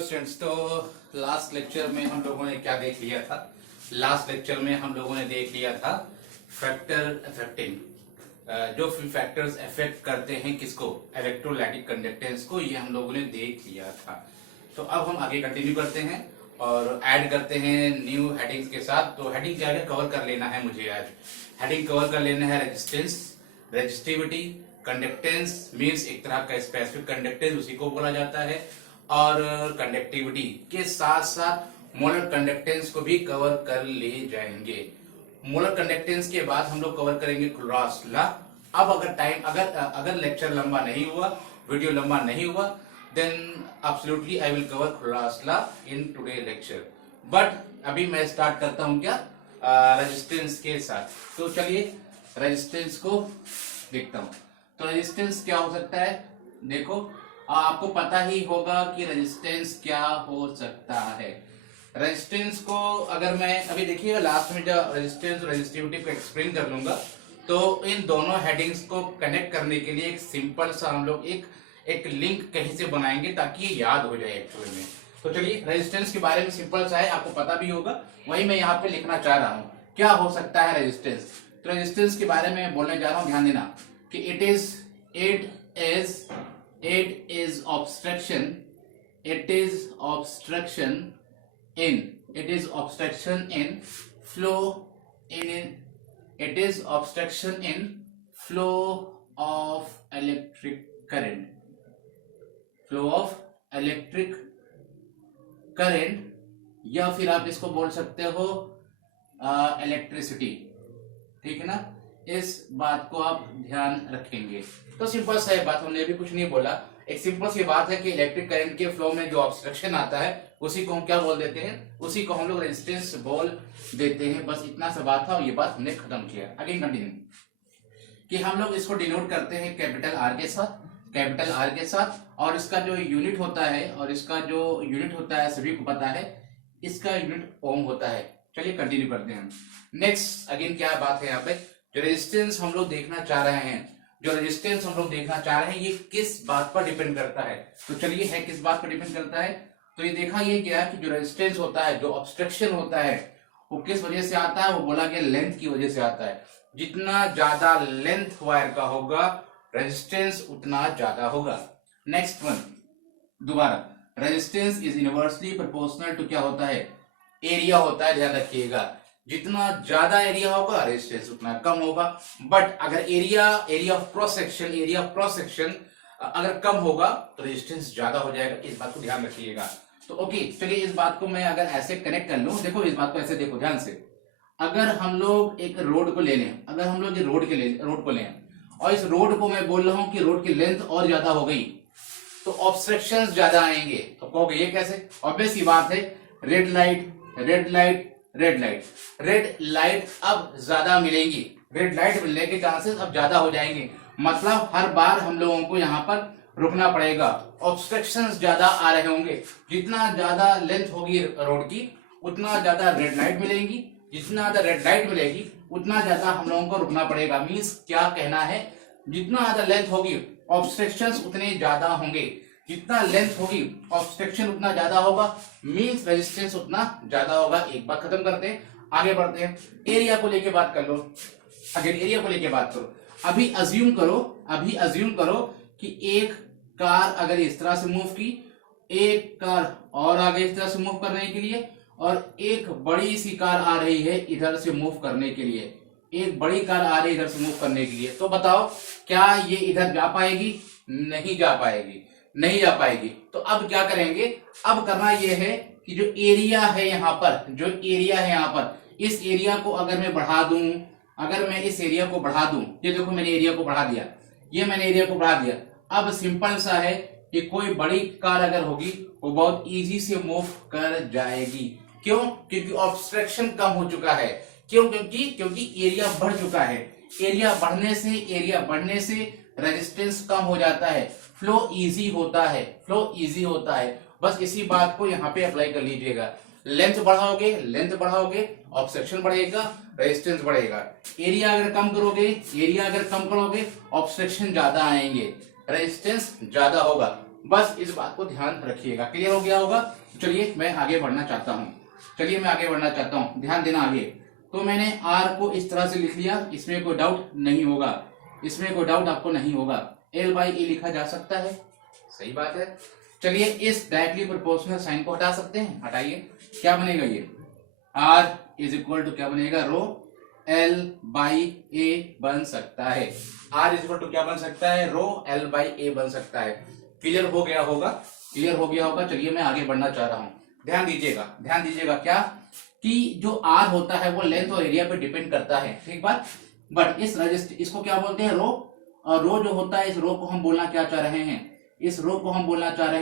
Students, तो last lecture में हम लोगों ने क्या देख लिया था? लास्ट लेक्चर में हम लोगों ने देख लिया था फैक्टर अफेक्टिंग, जो फैक्टर्स अफेक्ट करते हैं किसको, इलेक्ट्रोलाइटिक कंडक्टेंस को, ये हम लोगों ने देख लिया था। तो अब हम आगे कंटिन्यू करते हैं और ऐड करते हैं न्यू हेडिंग्स के साथ। तो हेडिंग क्या क्या कवर कर लेना है मुझे आज? हेडिंग कवर कर लेना है रेजिस्टेंस, रेजिस्टिविटी, कंडक्टेंस मीन्स एक तरह का स्पेसिफिक कंडक्टेंस, उसी को बोला जाता है, और कंडक्टिविटी के साथ साथ मोलर कंडक्टेंस को भी कवर कर ले जाएंगे। मोलर कंडक्टेंस के बाद हम लोग कवर करेंगे क्रॉस लॉ। अब अगर लेक्चर लंबा नहीं हुआ, वीडियो लंबा नहीं हुआ, then absolutely I will cover cross law in today lecture. But अभी मैं स्टार्ट करता हूं क्या, रेजिस्टेंस के साथ। तो चलिए रेजिस्टेंस को देखता हूं। तो रेजिस्टेंस क्या हो सकता है? देखो, आपको पता ही होगा कि रेजिस्टेंस क्या हो सकता है। रेजिस्टेंस को अगर मैं अभी देखिएगा लास्ट में जब रेजिस्टेंस और रेजिस्टिविटी को एक्सप्लेन कर लूंगा, तो इन दोनों हेडिंग्स को कनेक्ट करने के लिए एक सिंपल सा हम लोग एक लिंक कहीं से बनाएंगे ताकि ये याद हो जाए एक्चुअली में। तो चलिए, रेजिस्टेंस के बारे में सिंपल सा है, आपको पता भी होगा, वही मैं यहाँ पे लिखना चाह रहा हूँ। क्या हो सकता है रेजिस्टेंस? तो रेजिस्टेंस के बारे में बोलने जा रहा हूँ, ध्यान देना कि it is obstruction in flow of electric current, या फिर आप इसको बोल सकते हो इलेक्ट्रिसिटी। ठीक है ना? इस बात को आप ध्यान रखेंगे। तो सिंपल सा है बात, हमने भी कुछ नहीं बोला, एक सिंपल सी बात है कि इलेक्ट्रिक करंट के फ्लो में जो ऑब्स्ट्रक्शन आता है उसी को हम क्या बोल देते हैं? उसी को हम लोग रेजिस्टेंस बोल देते हैं। बस इतना सा बात था और ये बात हमने खत्म किया। अगेन कंटिन्यू कि हम लोग इसको डिनोट करते हैं कैपिटल आर के साथ, और इसका जो यूनिट होता है सभी को पता है, इसका यूनिट ओम होता है। चलिए कंटिन्यू करते हैं। नेक्स्ट अगेन क्या बात है यहाँ पे, जो रेजिस्टेंस हम लोग देखना चाह रहे हैं, ये किस बात पर डिपेंड करता है? तो चलिए, है किस बात पर डिपेंड करता है? तो ये देखा ये गया कि जो रेजिस्टेंस होता है, जो ऑब्स्ट्रक्शन होता है, वो किस वजह से आता है? वो बोला गया लेंथ की वजह से आता है। जितना ज्यादा लेंथ वायर का होगा, रेजिस्टेंस उतना ज्यादा होगा। नेक्स्ट वन, दोबारा, resistance is inversely proportional to क्या होता है? एरिया होता है। ध्यान रखिएगा, जितना ज्यादा एरिया होगा रेजिस्टेंस उतना कम होगा। बट अगर एरिया ऑफ क्रॉस सेक्शन अगर कम होगा तो रेजिस्टेंस ज्यादा हो जाएगा। इस बात को ध्यान रखिएगा। तो ओके, चलिए इस बात को मैं अगर ऐसे कनेक्ट कर लूं, देखो इस बात को ऐसे देखो ध्यान से। अगर हम लोग एक रोड को ले लें, रोड को लें और इस रोड को मैं बोल रहा हूं कि रोड की लेंथ और ज्यादा हो गई, तो ऑब्स्ट्रक्शंस ज्यादा आएंगे। तो कहोगे ये कैसे? ऑब्वियस सी बात है, रेड लाइट अब ज्यादा मिलेंगी, रेड लाइट मिलने के चांसेस अब ज्यादा हो जाएंगे। मतलब हर बार हम लोगों को यहाँ पर रुकना पड़ेगा, ऑब्स्ट्रक्शंस ज्यादा आ रहे होंगे। जितना ज्यादा लेंथ होगी रोड की, उतना ज्यादा रेड लाइट मिलेंगी, जितना ज्यादा रेड लाइट मिलेगी उतना ज्यादा हम लोगों को रुकना पड़ेगा। मीन्स क्या कहना है, जितना ज्यादा लेंथ होगी ऑब्स्ट्रक्शंस उतने ज्यादा होंगे, जितना लेंथ होगी ऑब्स्ट्रक्शन उतना ज्यादा होगा, मींस रेजिस्टेंस उतना ज्यादा होगा। एक बात खत्म करते हैं, आगे बढ़ते हैं। एरिया को लेके बात कर लो। अगर एरिया को लेके बात करो, अभी अज्यूम करो कि एक कार अगर इस तरह से मूव की, एक कार और आगे इस तरह से मूव करने के लिए, और एक बड़ी सी कार आ रही है इधर से मूव करने के लिए, तो बताओ क्या ये इधर जा पाएगी? नहीं जा पाएगी। तो अब क्या करेंगे? अब करना यह है कि जो एरिया है यहाँ पर, इस एरिया को अगर मैं बढ़ा दूं, इस एरिया को बढ़ा दूं, ये देखो मैंने एरिया को बढ़ा दिया, अब सिंपल सा है कि कोई बड़ी कार अगर होगी वो बहुत इजी से मूव कर जाएगी। क्यों? क्योंकि ऑब्स्ट्रक्शन कम हो चुका है। क्योंकि एरिया बढ़ चुका है। एरिया बढ़ने से रेजिस्टेंस कम हो जाता है, फ्लो इजी होता है। बस इसी बात को यहाँ पे अप्लाई कर लीजिएगा। लेंथ बढ़ाओगे ऑब्स्ट्रक्शन बढ़ेगा, रेजिस्टेंस बढ़ेगा। एरिया अगर कम करोगे ऑब्स्ट्रक्शन ज्यादा आएंगे, रेजिस्टेंस ज्यादा होगा। बस इस बात को ध्यान रखिएगा। क्लियर हो गया होगा? चलिए मैं आगे बढ़ना चाहता हूँ, ध्यान देना आगे। तो मैंने आर को इस तरह से लिख लिया, इसमें कोई डाउट नहीं होगा, आपको नहीं होगा। एल बाई ए लिखा जा सकता है, सही बात है। चलिए इस डायरेक्टली प्रोपोर्शनल साइन को हटा सकते हैं, हटाइए। क्या बनेगा ये? आर इज इक्वल टू क्या बनेगा? रो एल बाई ए बन सकता है। आर इज इक्वल टू क्या बन सकता है? रो एल बाई ए बन सकता है। क्लियर हो गया होगा? चलिए मैं आगे बढ़ना चाह रहा हूं। ध्यान दीजिएगा क्या कि जो आर होता है वो लेंथ और एरिया पे डिपेंड करता है, ठीक बात। बट इसको क्या बोलते हैं? रो। और रो जो होता है, इस रो को हम बोलना क्या चाह रहे हैं?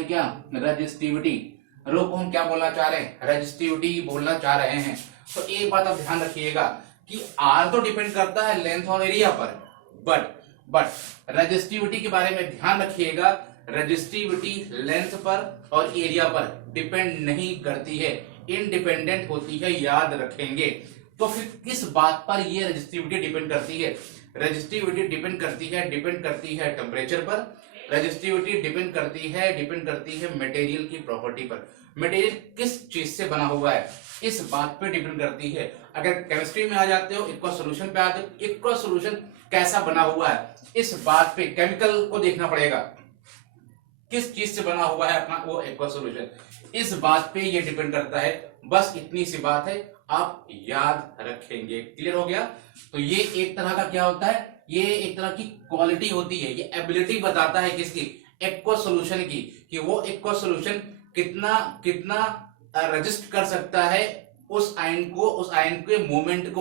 क्या? रेजिस्टिविटी। रो को हम क्या बोलना चाह रहे हैं? रेजिस्टिविटी बोलना चाह रहे हैं। तो एक बात आप ध्यान रखिएगा कि आर तो डिपेंड करता है लेंथ और एरिया पर, बट रेजिस्टिविटी के बारे में ध्यान रखिएगा, रेजिस्टिविटी लेंथ पर और एरिया पर डिपेंड नहीं करती है, इंडिपेंडेंट होती है, याद रखेंगे। तो फिर किस बात पर ये रेजिस्टिविटी डिपेंड करती है? रेजिस्टिविटी डिपेंड करती है टेम्परेचर पर, रेजिस्टिविटी डिपेंड करती है मटेरियल की प्रॉपर्टी पर। मटेरियल किस चीज से बना हुआ है, इस बात पे डिपेंड करती है। अगर केमिस्ट्री में आ जाते हो, एक्वा सॉल्यूशन पे आते हो, एक्वा सॉल्यूशन कैसा बना हुआ है, इस बात पे केमिकल को देखना पड़ेगा, किस चीज से बना हुआ है अपना वो एक्वा सॉल्यूशन, इस बात पे ये डिपेंड करता है। बस इतनी सी बात है, आप याद रखेंगे। क्लियर हो गया? तो ये एक तरह का क्या होता है? ये एक तरह की क्वालिटी होती है, ये एबिलिटी बताता है किसकी? एक्वा सॉल्यूशन की, कि वो एक्वा सॉल्यूशन कितना रजिस्ट कर सकता है उस आयन के मूवमेंट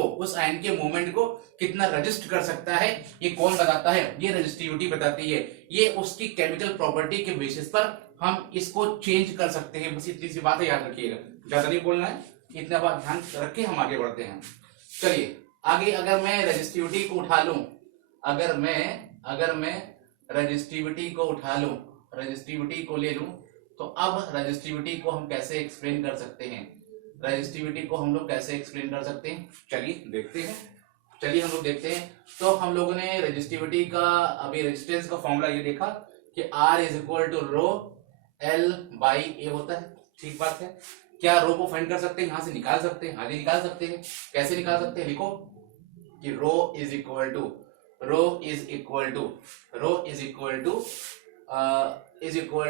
को कितना रजिस्ट कर सकता है। ये कौन बताता है? ये रेजिस्टिविटी बताती है। ये उसकी केमिकल प्रॉपर्टी के बेसिस पर हम इसको चेंज कर सकते हैं। बस इतनी सी बात है, याद रखिएगा, ज्यादा नहीं बोलना है, इतना बात ध्यान रख के हम आगे बढ़ते हैं। चलिए आगे, अगर मैं रेजिस्टिविटी को उठा लूं, अगर मैं रेजिस्टिविटी को उठा लूं, रेजिस्टिविटी को ले लूं, तो अब रेजिस्टिविटी को हम कैसे एक्सप्लेन कर सकते हैं? चलिए हम लोग देखते हैं। तो हम लोगों ने रेजिस्टिविटी का, अभी रेजिस्टेंस का फॉर्मूला ये देखा कि R is equal to rho L by A होता है, ठीक बात है। क्या रो को फाइंड कर सकते हैं? यहां से निकाल सकते हैं, आगे निकाल सकते हैं। कैसे निकाल सकते हैं? लिखो कि रो इज इक्वल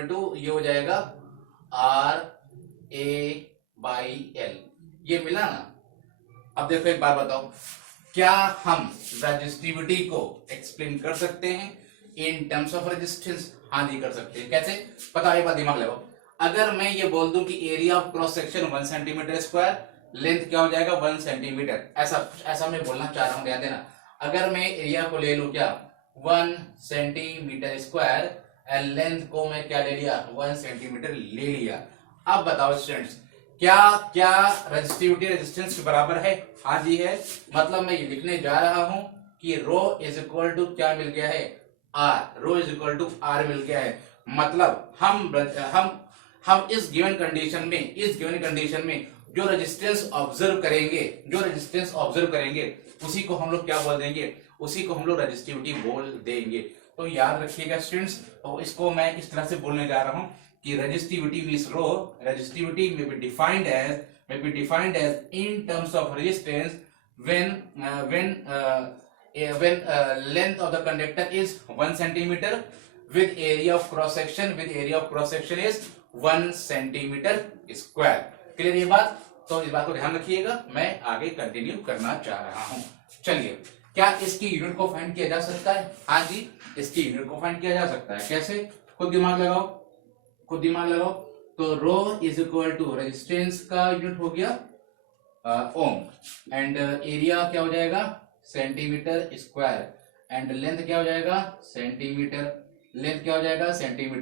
टू ये हो जाएगा आर ए बाई एल, ये मिला ना। अब देखो एक बात बताओ, क्या हम रेजिस्टिविटी को एक्सप्लेन कर सकते हैं इन टर्म्स ऑफ रेजिस्टेंस? हाँ जी कर सकते हैं। कैसे? पता है, एक बात दिमाग लगाओ। अगर मैं ये बोल दूं कि area of cross section 1 centimetre square, length क्या हो जाएगा? 1 सेंटीमीटर, ऐसा मैं बोलना चाह रहा हूं, ध्यान देना। अगर मैं एरिया को ले लूं क्या 1 सेंटीमीटर स्क्वायर, लेंथ को मैं क्या ले लिया? 1 सेंटीमीटर ले लिया। अब बताओ स्टूडेंट्स, क्या रेजिस्टिविटी रेजिस्टेंस के बराबर है? हाँ जी है। मतलब मैं ये लिखने जा रहा हूं कि रो इज इक्वल टू क्या मिल गया है? R. Rho is equal to R मिल गया है। मतलब हम इस गिवन कंडीशन में जो रेजिस्टेंस ऑब्जर्व करेंगे उसी को हम लोग क्या बोल देंगे? उसी को हम लोग रेजिस्टिविटी बोल देंगे। तो याद रखिएगा स्टूडेंट्स, तो इसको मैं इस तरह से बोलने जा रहा हूं कि resistivity means rho, resistivity may be defined as in terms of resistance when length of the conductor is 1 centimeter with area of cross section is 1 centimeter square। Clear ये बात? तो इस बात को ध्यान रखिएगा, मैं आगे कंटिन्यू करना चाह रहा हूं। चलिए, क्या इसकी यूनिट को फाइंड किया जा सकता है? हाँ जी, इसकी यूनिट को फाइंड किया जा सकता है। कैसे? खुद दिमाग लगाओ। तो रो इज इक्वल टू रेजिस्टेंस का यूनिट हो गया ओम, एंड एरिया क्या हो जाएगा? सेंटीमीटर स्क्वायर, एंड लेंथ क्या हो जाएगा? सेंटीमीटर।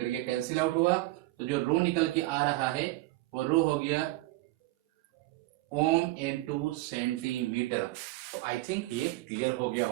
ये कैंसिल आउट हुआ, तो जो रो निकल के आ रहा है वो रो हो गया ओम इनटू सेंटीमीटर। तो आई थिंक ये क्लियर हो गया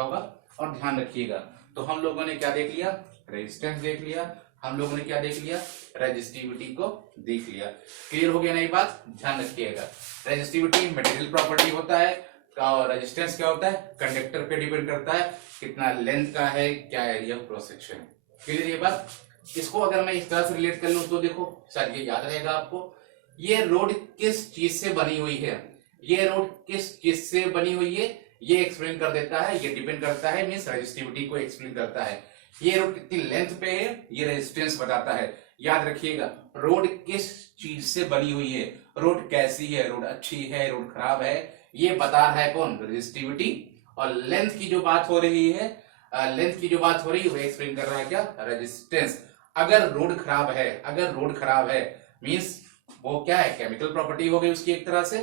होगा। और ध्यान रखिएगा, तो हम लोगों ने क्या देख लिया? रेजिस्टेंस देख लिया, हम लोगों ने क्या देख लिया? रेजिस्टिविटी को देख लिया। क्लियर हो गया ना ये बात? ध्यान रखिएगा, रेजिस्टिविटी मटेरियल प्रॉपर्टी होता है, और रेजिस्टेंस क्या होता है? कंडक्टर पे डिपेंड करता है, कितना लेंथ का है, क्या एरिया ऑफ क्रॉस सेक्शन है। क्लियर ये बात। इसको अगर मैं इस तरह से रिलेट कर लूं तो देखो सर ये याद रहेगा आपको, ये रोड किस चीज से बनी हुई है, ये रोड किस चीज से बनी हुई है ये एक्सप्लेन कर देता है, ये डिपेंड करता है मींस रेजिस्टिविटी को एक्सप्लेन करता है। ये रोड कितनी लेंथ पे है ये रेजिस्टेंस बताता है। याद रखिएगा रोड किस चीज से बनी हुई है, रोड कैसी है, रोड अच्छी है, रोड खराब है, ये बता रहा है कौन, रेजिस्टिविटी। और लेंथ की जो बात हो रही है, लेंथ की जो बात हो रही है वो एक्सप्लेन कर रहा है क्या, रेजिस्टेंस। अगर रोड खराब है, अगर रोड खराब है मींस वो क्या है, केमिकल प्रॉपर्टी हो गई उसकी एक तरह से,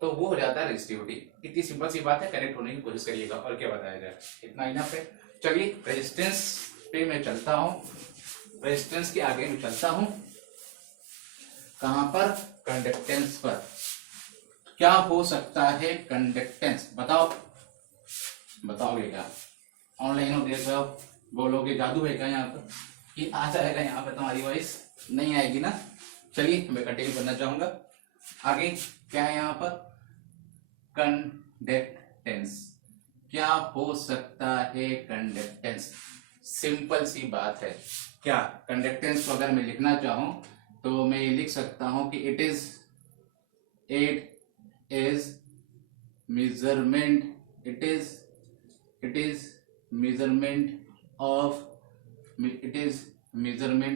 तो वो हो जाता है रेजिस्टिविटी। इतनी सिंपल सी बात है, कनेक्ट होने की कोशिश करिएगा और क्या बताया जाए, इतना इनफ है। चलिए रेजिस्टेंस पे मैं चलता हूं, रेजिस्टेंस के आगे मैं चलता हूं कहां पर, कंडक्टेंस पर। क्या हो सकता है कंडक्टेंस, बताओ, बताओगे क्या, ऑनलाइन हो देख रहे हो, बोलोगे जादू है क्या यहाँ पर कि आ जाएगा यहाँ पर तुम्हारी वॉइस, नहीं आएगी ना। चलिए मैं कंटिन्यू करना चाहूंगा आगे। क्या है यहाँ पर, कंडक्टेंस। क्या हो सकता है कंडक्टेंस, सिंपल सी बात है। क्या कंडक्टेंस को अगर मैं लिखना चाहूं तो मैं लिख सकता हूं कि it is measurement, it is measurement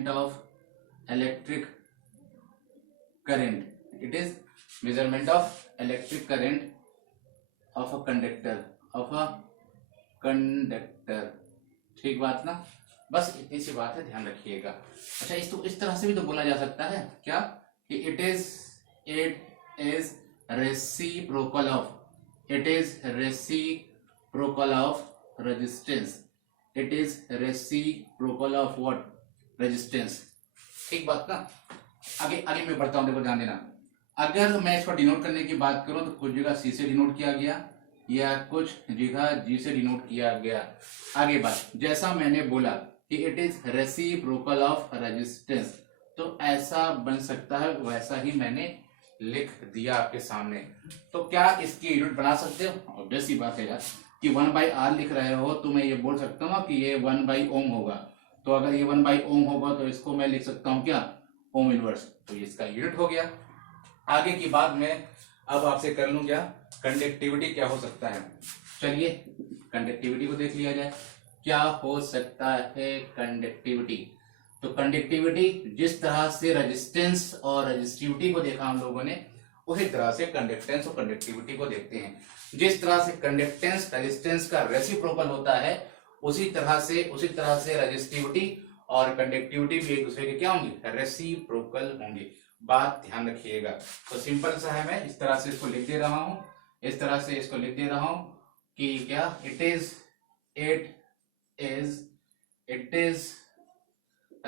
of electric current, it is measurement of electric current of a conductor, ठीक बात ना, बस इतनी सी बात है, ध्यान रखिएगा। अच्छा इस तरह से भी तो बोला जा सकता है क्या कि it is reciprocal of, it is reciprocal of resistance, it is reciprocal of what, resistance, ठीक बात ना। आगे आगे मैं बढ़ता हूं, देखो ध्यान देना। अगर मैं इसको डिनोट करने की बात करूं तो कुछ जगह सी से डिनोट किया गया या कुछ जगह जी से डिनोट किया गया। आगे बात, जैसा मैंने बोला कि it is reciprocal of resistance, तो ऐसा बन सकता है, वैसा ही मैंने लिख दिया आपके सामने। तो क्या इसकी यूनिट बना सकते हो, ऑब्वियस ही बात है यार कि 1/r लिख रहे हो तो मैं ये बोल सकता हूँ कि ये 1/ओम होगा। तो अगर ये 1/ओम होगा तो इसको मैं लिख सकता हूँ क्या, ओम इनवर्स, तो ये इसका यूनिट हो गया। आगे की बात मैं अब आपसे कर लूं क्या, कंडक्टिविटी क्या हो सकता है। चलिए कंडक्टिविटी को देख लिया जाए, क्या हो सकता है कंडक्टिविटी। तो कंडक्टिविटी जिस तरह से रेजिस्टेंस और रेजिस्टिविटी को देखा हम लोगों ने, उसी तरह से कंडक्टेंस और कंडक्टिविटी को देखते हैं। जिस तरह से कंडक्टेंस रेजिस्टेंस का रेसिप्रोकल होता है, उसी तरह से रेजिस्टिविटी और कंडक्टिविटी भी एक दूसरे के क्या होंगे, रेसिप्रोकल होंगे। बात ध्यान रखिएगा। तो सिंपल सा है, मैं इस तरह से इसको लिख दे रहा हूं, इस तरह से इसको लिख दे रहा हूं कि क्या, it is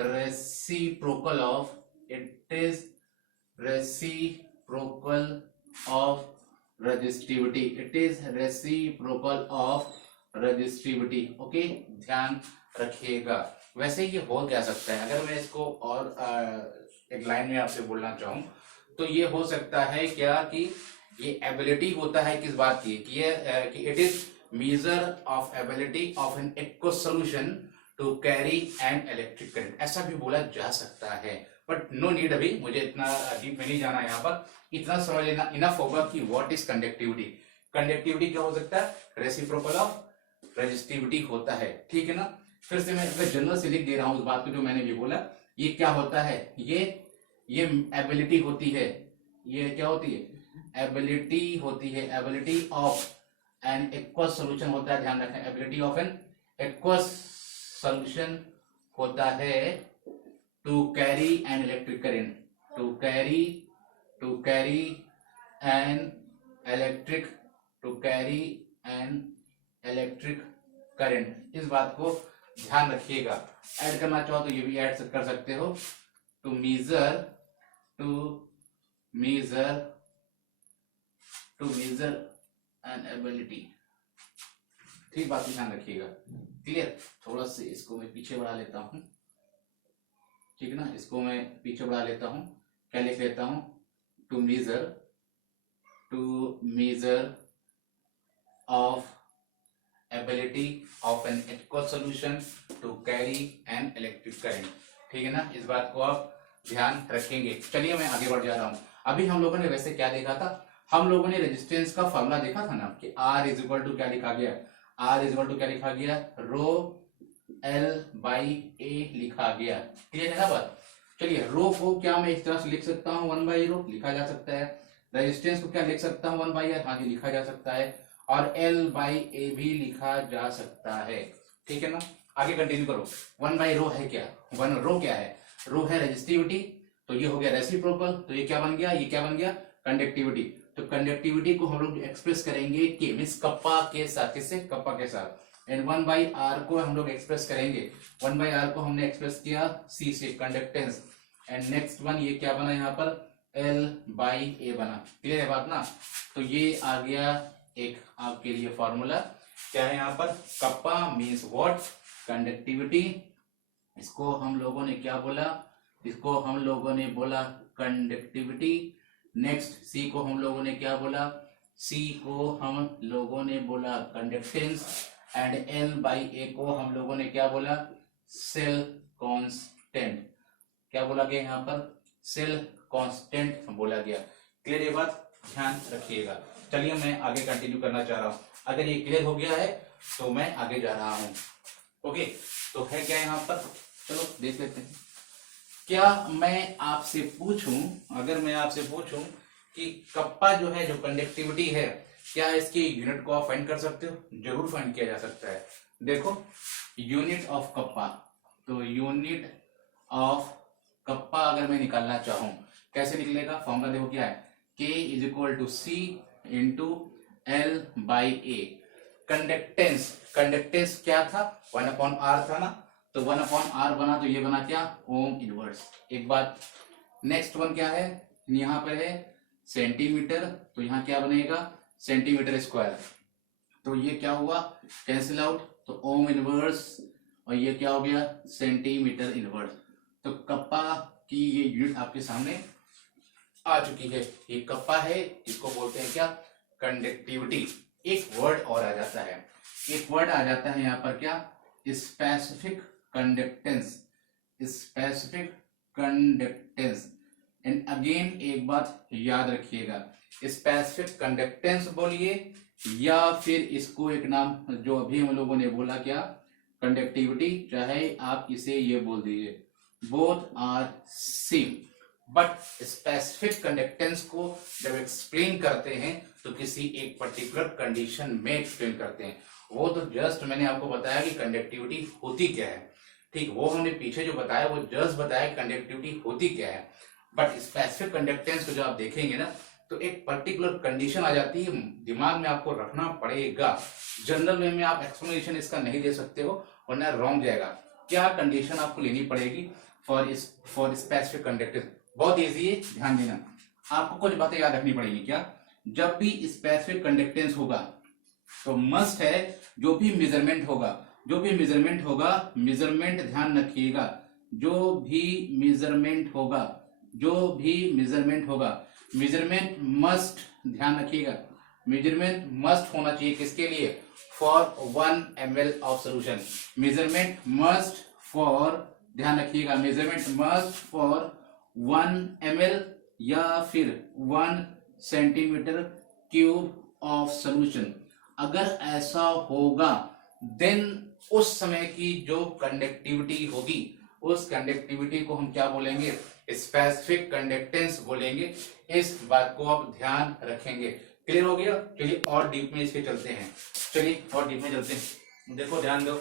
reciprocal of, it is reciprocal of resistivity, it is reciprocal of resistivity. Okay, ध्यान रखिएगा। वैसे ये हो क्या सकता है, अगर मैं इसको और एक लाइन में आपसे बोलना चाहूं तो ये हो सकता है क्या कि ये एबिलिटी होता है किस बात की, कि it is measure of ability of an aqueous solution to carry an electric current, ऐसा भी बोला जा सकता है। बट नो नीड, अभी मुझे इतना डीप में नहीं जाना यहाँ पर, इतना समझ लेना इनफ होगा कि व्हाट इज कंडक्टिविटी। कंडक्टिविटी क्या हो सकता है, रेसिप्रोकल ऑफ रेजिस्टिविटी होता है, ठीक है ना। फिर से मैं जनरल से लिख दे रहा हूं उस बात को जो मैंने भी बोला। ये क्या होता है, ये एबिलिटी होती है, ये क्या होती है, एबिलिटी होती है, ability of an aqueous solution होता है, ध्यान रखें, ability of an aqueous solution होता है to carry an electric current, to carry an electric current. इस बात को ध्यान रखिएगा। ऐड करना चाहो तो ये भी ऐड कर सकते हो, टू मेजर एन एबिलिटी, ठीक बात, ध्यान रखिएगा। क्लियर, थोड़ा सा इसको मैं पीछे बढ़ा लेता हूं, ठीक है ना, इसको मैं पीछे बढ़ा लेता हूं, क्या लिख लेता हूं, to measure of ability of an aqueous solution to carry an electric current. ठीक है ना, इस बात को आप ध्यान रखेंगे। चलिए मैं आगे बढ़ जा रहा हूँ। अभी हम लोगों ने वैसे क्या देखा था, हम लोगों ने रेजिस्टेंस का फॉर्मूला देखा था ना कि R इज इक्वल टू क्या लिखा गया, R इज इक्वल टू क्या लिखा गया, रो L बाई A लिखा गया। क्लियर है ना बात। चलिए रो को क्या मैं इस तरह से लिख सकता हूँ, 1 बाई रो लिखा जा सकता है। रेजिस्टेंस को क्या लिख सकता हूँ, 1 बाई R, हाँ जी लिखा जा सकता है। और L बाई A भी लिखा जा सकता है। ठीक है ना, आगे कंटिन्यू करो। 1 बाई रो है क्या, 1 रो क्या है, रो है रेजिस्टिविटी, तो ये हो गया रेसिप्रोकल, तो ये क्या बन गया, ये क्या बन गया, कंडक्टिविटी। तो कंडक्टिविटी को हम लोग एक्सप्रेस करेंगे कि मींस कप्पा के साथ, किससे, कप्पा के साथ। एंड 1 बाई आर को हम लोग एक्सप्रेस करेंगे, 1 बाई आर को हमने एक्सप्रेस किया सी से, कंडक्टेंस। एंड नेक्स्ट वन ये क्या बना यहाँ पर, एल बाई ए बना। क्लियर है बात ना। तो ये आ गया एक आपके लिए फॉर्मूला, क्या है यहाँ पर, कप्पा मीन्स व्हाट, कंडक्टिविटी। इसको हम लोगों ने क्या बोला, इसको हम लोगों ने बोला कंडक्टिविटी। नेक्स्ट सी को हम लोगों ने क्या बोला, सी को हम लोगों ने बोला कंडक्टेंस। एंड एल बाई ए को हम लोगों ने क्या बोला, सेल कांस्टेंट। क्या बोला गया यहाँ पर, सेल कांस्टेंट बोला गया। क्लियर ये बात, ध्यान रखिएगा। चलिए मैं आगे कंटिन्यू करना चाह रहा हूं। अगर ये क्लियर हो गया है तो मैं आगे जा रहा हूं। ओके, तो है क्या यहाँ पर, चलो देख लेते हैं। क्या मैं आपसे पूछूं, अगर मैं आपसे पूछूं कि कप्पा जो है, जो कंडक्टिविटी है, क्या इसकी यूनिट को आप फाइंड कर सकते हो, जरूर फाइंड किया जा सकता है। देखो यूनिट ऑफ कप्पा, तो यूनिट ऑफ कप्पा अगर मैं निकालना चाहूं कैसे निकलेगा, फॉर्मूला देखो क्या है, K is equal to C into L by a. Conductance, conductance क्या था, 1 अपॉन आर था ना, तो 1 अपॉन आर बना, तो ये बना क्या, ओम इनवर्स। एक बात, नेक्स्ट वन क्या है, यहाँ पर है सेंटीमीटर, तो यहाँ क्या बनेगा, सेंटीमीटर स्क्वायर। तो ये क्या हुआ, कैंसिल आउट, तो ओम इनवर्स, और ये क्या हो गया, सेंटीमीटर इनवर्स। तो कप्पा की ये यूनिट आपके सामने आ चुकी है। ये कप्पा है, इसको बोलते हैं क्या, कंडक्टिविटी। एक वर्ड और आ जाता है, एक वर्ड आ जाता है यहाँ पर क्या, specific conductance, specific conductance. And again एक बात याद रखिएगा, स्पेसिफिक कंडक्टेंस बोलिए या फिर इसको एक नाम जो अभी हम लोगों ने बोला क्या, कंडक्टिविटी, चाहे आप इसे ये बोल दीजिए, both are same. But specific conductance को जब एक्सप्लेन करते हैं तो किसी एक पर्टिकुलर कंडीशन में एक्सप्लेन करते हैं। वो तो जस्ट मैंने आपको बताया कि कंडक्टिविटी होती क्या है, ठीक, वो हमने पीछे जो बताया वो जस्ट बताया कंडक्टिविटी होती क्या है। बट स्पेसिफिक कंडक्टेंस को जब आप देखेंगे ना, तो एक पर्टिकुलर कंडीशन आ जाती है, दिमाग में आपको रखना पड़ेगा। जनरल वे में आप एक्सप्लेनेशन इसका नहीं दे सकते हो, वरना रॉन्ग जाएगा। क्या कंडीशन आपको लेनी पड़ेगी फॉर स्पेसिफिक कंडक्टेंस, बहुत इजी है, ध्यान देना। आपको कुछ बातें याद रखनी पड़ेगी। क्या, जब भी स्पेसिफिक कंडक्टेंस होगा तो मस्ट है, जो भी मेजरमेंट होगा, जो भी मेजरमेंट होगा, मेजरमेंट ध्यान रखिएगा, जो भी मेजरमेंट होगा, जो भी मेजरमेंट होगा, मेजरमेंट मस्ट, ध्यान रखिएगा, मेजरमेंट मस्ट होना चाहिए किसके लिए, for 1 ml of solution. Measurement must for, ध्यान रखिएगा, मेजरमेंट मस्ट फॉर 1 ml या फिर 1 सेंटीमीटर क्यूब ऑफ सोल्यूशन। अगर ऐसा होगा देन उस समय की जो कंडक्टिविटी होगी, उस कंडक्टिविटी को हम क्या बोलेंगे, स्पेसिफिक कंडक्टेंस बोलेंगे। इस बात को आप ध्यान रखेंगे। क्लियर हो गया। चलिए और डीप में इसके चलते हैं, चलिए और डीप में चलते हैं। देखो ध्यान दो,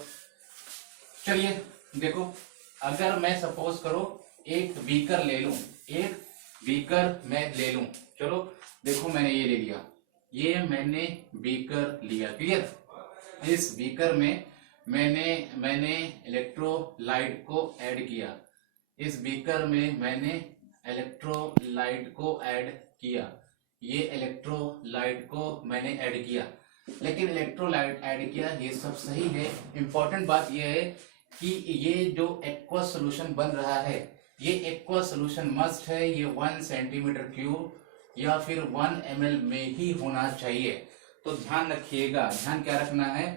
चलिए देखो, अगर मैं सपोज करो एक बीकर ले लूं, एक बीकर मैं ले लूं, चलो देखो मैंने ये ले लिया, ये मैंने बीकर लिया। क्लियर। इस बीकर में मैंने इलेक्ट्रोलाइट को ऐड किया, इस बीकर में मैंने इलेक्ट्रोलाइट को ऐड किया, ये इलेक्ट्रोलाइट को मैंने ऐड किया। लेकिन इलेक्ट्रोलाइट ऐड किया, ये सब सही है। इंपॉर्टेंट बात ये है कि ये जो एक्वस सॉल्यूशन बन रहा है, ये एक्वस सॉल्यूशन मस्ट है, ये 1 सेंटीमीटर क्यूब या फिर 1 ml में ही होना चाहिए। तो ध्यान रखिएगा, ध्यान क्या रखना है,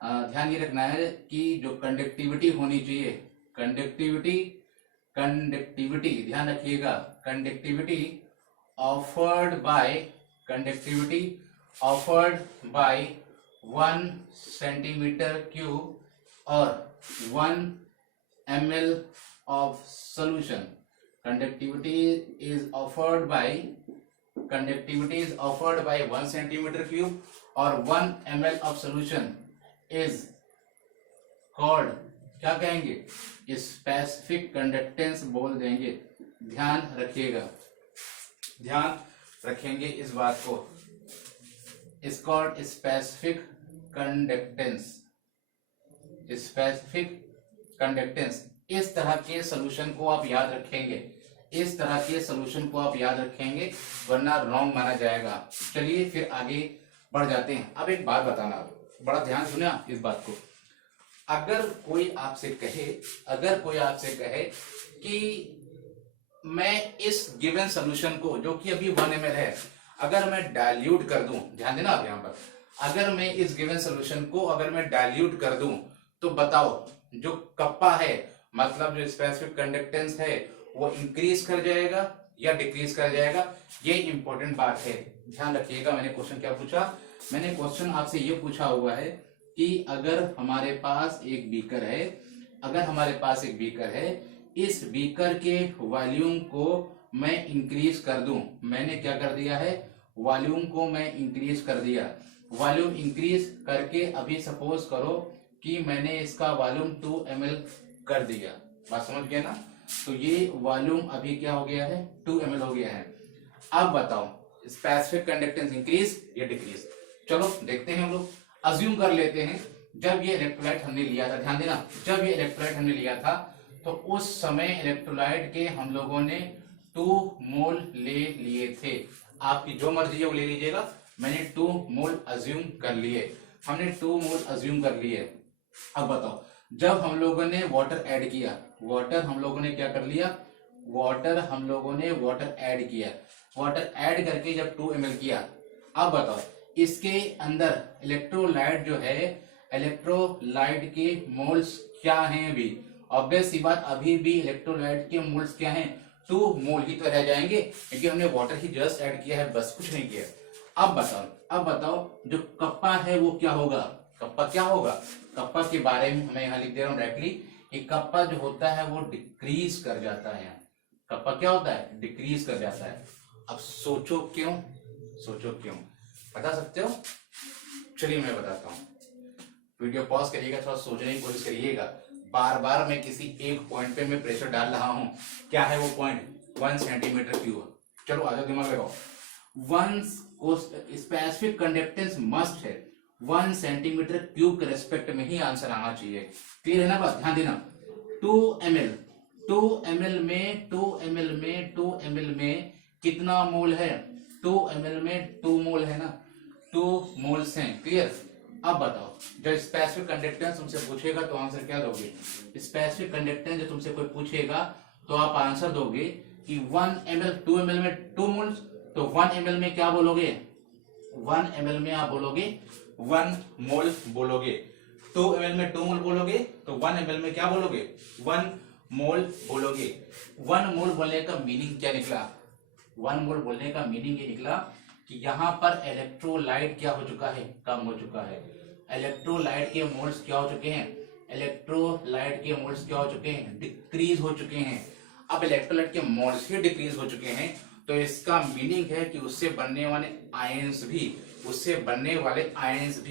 ध्यान ये रखना है कि जो कंडक्टिविटी होनी चाहिए, कंडक्टिविटी ध्यान रखिएगा, conductivity offered by 1 centimetre cube और 1 ml of solution. Conductivity is offered by 1 centimeter cube और 1 ml of solution is called, क्या कहेंगे, स्पेसिफिक कंडक्टेंस बोल देंगे। ध्यान रखिएगा, ध्यान रखेंगे इस बात को, इज कॉल्ड स्पेसिफिक कंडक्टेंस। इस तरह के सॉल्यूशन को आप याद रखेंगे, वरना रॉन्ग माना जाएगा। चलिए फिर आगे बढ़ जाते हैं। अब एक बात बताना, बड़ा ध्यान सुना इस बात को। अगर कोई आपसे कहे कि मैं इस गिवन सॉल्यूशन को, जो कि अभी 1 ml है, अगर मैं डाइल्यूट कर दूं, ध्यान देना आप यहाँ पर, अगर मैं इस गिवन सॉल्यूशन को अगर मैं डाइल्यूट कर दूं तो बताओ जो कप्पा है, मतलब जो स्पेसिफिक कंडक्टेंस है, वो इंक्रीज कर जाएगा या डिक्रीज कर जाएगा? ये इंपॉर्टेंट बात है, ध्यान रखिएगा। मैंने क्वेश्चन क्या पूछा? मैंने क्वेश्चन आपसे ये पूछा हुआ है कि अगर हमारे पास एक बीकर है, इस बीकर के वॉल्यूम को मैं इंक्रीज कर दूं। मैंने क्या कर दिया है? वॉल्यूम को मैं इंक्रीज कर दिया। वॉल्यूम इंक्रीज करके अभी सपोज करो कि मैंने इसका वॉल्यूम 2 ml कर दिया। बात समझ गए ना? तो ये वॉल्यूम अभी क्या हो गया है? 2 ml हो गया है। अब बताओ स्पेसिफिक कंडक्टेंस इंक्रीज या डिक्रीज? चलो देखते हैं हम लोग। अज्यूम कर लेते हैं जब ये इलेक्ट्रोलाइट हमने लिया था, ध्यान देना, जब ये इलेक्ट्रोलाइट हमने लिया था तो उस समय इलेक्ट्रोलाइट के हम लोगों ने 2 मोल ले लिए थे। आपकी जो मर्जी है वो ले लीजिएगा। मैंने 2 मोल अज्यूम कर लिए, हमने 2 मोल अज्यूम कर लिए। अब बताओ जब हम लोगों ने वाटर ऐड किया, वाटर हम लोगों ने क्या कर लिया? वाटर ऐड करके जब 2 ml किया, अब बताओ इसके अंदर इलेक्ट्रोलाइट जो है, इलेक्ट्रोलाइट के मोल्स क्या हैं? अभी ऑब्वियस सी बात, अभी भी इलेक्ट्रोलाइट के मोल्स क्या हैं? 2 मोल ही तो रह जाएंगे, क्योंकि हमने वाटर ही जस्ट ऐड किया है, बस कुछ नहीं किया। अब बताओ जो कप्पा है वो क्या होगा? कप्पा के बारे में मैं यहाँ लिख दे रहा हूँ डायरेक्टली कि कप्पा जो होता है वो डिक्रीज कर जाता है। कप्पा क्या होता है? डिक्रीज कर जाता है। अब सोचो क्यों? बता सकते हो? चलिए मैं बताता हूँ। वीडियो पॉज करिएगा, थोड़ा सोचने की कोशिश करिएगा। बार बार मैं किसी एक पॉइंट पे मैं प्रेशर डाल रहा हूँ। क्या है वो पॉइंट? 1 centimetre cube. चलो आजा दिमाग लगाओ। 1 स्पेसिफिक कंडक्टेंस मस्ट है 1 सेंटीमीटर क्यूब के रेस्पेक्ट में ही आंसर आना चाहिए। क्लियर है ना बात? ध्यान देना। 2 ml में कितना मोल है? 2 ml में 2 मोल है ना, 2 मोल्स हैं। क्लियर? अब बताओ जब स्पेसिफिक कंडक्टेंस तुमसे पूछेगा तो आंसर क्या दोगे? स्पेसिफिक कंडक्टेंस जब तुमसे कोई पूछेगा तो आप आंसर दोगे कि 1 ml 2 ml में 2 मोल्स, तो 1 ml में क्या बोलोगे? 1 ml में आप बोलोगे 1 मोल बोलोगे। 2 ml में 2 मोल बोलोगे तो 1 ml में क्या बोलोगे? 1 मोल बोलोगे। 1 मोल बोलने का मीनिंग क्या निकला? 1 मोल बोलने का मीनिंग ये निकला कि यहाँ पर इलेक्ट्रोलाइट क्या हो चुका है? कम हो चुका है। इलेक्ट्रोलाइट के मोल्स क्या हो चुके हैं? डिक्रीज हो चुके हैं। अब इलेक्ट्रोलाइट के मोल्स ही डिक्रीज हो चुके हैं तो इसका मीनिंग है कि उससे बनने वाले आयंस भी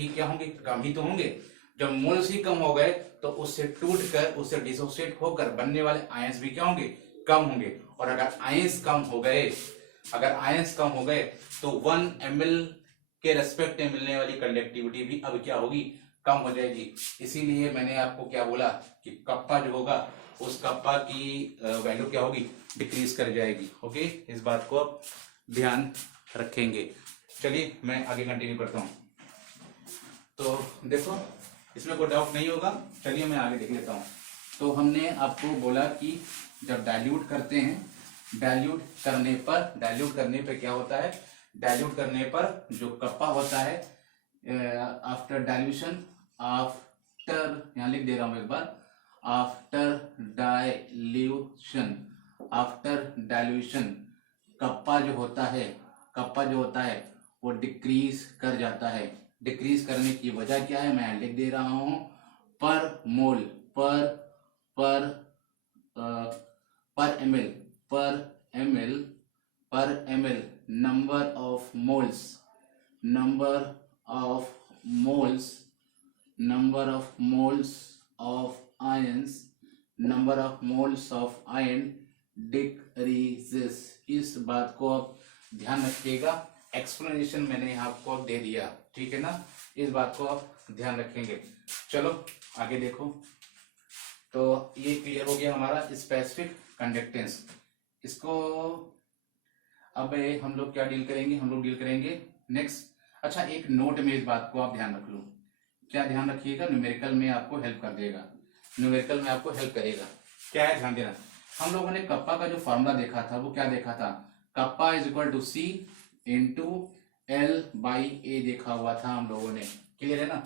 क्या होंगे? कम ही तो होंगे। जब मोल्स ही कम हो गए तो उससे टूटकर, उससे डिसोसिएट होकर बनने वाले आयंस भी क्या होंगे? कम होंगे। और अगर आयंस कम हो गए तो 1 ml के रेस्पेक्ट में मिलने वाली कंडक्टिविटी भी अब क्या होगी? कम हो जाएगी। इसीलिए मैंने आपको क्या बोला कि कप्पा जो होगा, उस कप्पा की वैल्यू क्या होगी? डिक्रीज कर जाएगी। ओके, इस बात को आप ध्यान रखेंगे। चलिए मैं आगे कंटिन्यू करता हूँ। तो देखो इसमें कोई डाउट नहीं होगा। चलिए मैं आगे देख लेता हूँ। तो हमने आपको बोला कि जब डाइल्यूट करते हैं, डाइल्यूट करने पर क्या होता है? डाइल्यूट करने पर जो कप्पा होता है, आफ्टर डाइल्यूशन आफ्टर, यहां लिख दे रहा हूं एक बार, after dilution, after dilution kappa जो होता है, कप्पा जो होता है वो डिक्रीज कर जाता है। डिक्रीज करने की वजह क्या है, मैं लिख दे रहा हूं, पर मोल, पर पर ml, पर ml, पर ml number of moles, number of moles, number of moles of ions, number of moles of ion decreases. इस बात को आप ध्यान रखिएगा, एक्सप्लेनेशन मैंने आपको अब दे दिया, ठीक है ना, इस बात को आप ध्यान रखेंगे। चलो आगे देखो, तो ये क्लियर हो गया हमारा स्पेसिफिक कंडक्टेंस। इसको अब हम लोग क्या डील करेंगे, हम लोग डील करेंगे नेक्स्ट। अच्छा एक नोट में इस बात को आप ध्यान रख लो, क्या ध्यान रखिएगा, न्यूमेरिकल में आपको हेल्प कर देगा, न्यूमेरिकल में आपको हेल्प करेगा। क्या है ध्यान देना, हम लोगों ने कप्पा का जो फॉर्मूला देखा था वो क्या देखा था, kappa is equal to C into L by A देखा हुआ था हम लोगों ने, क्लियर है ना।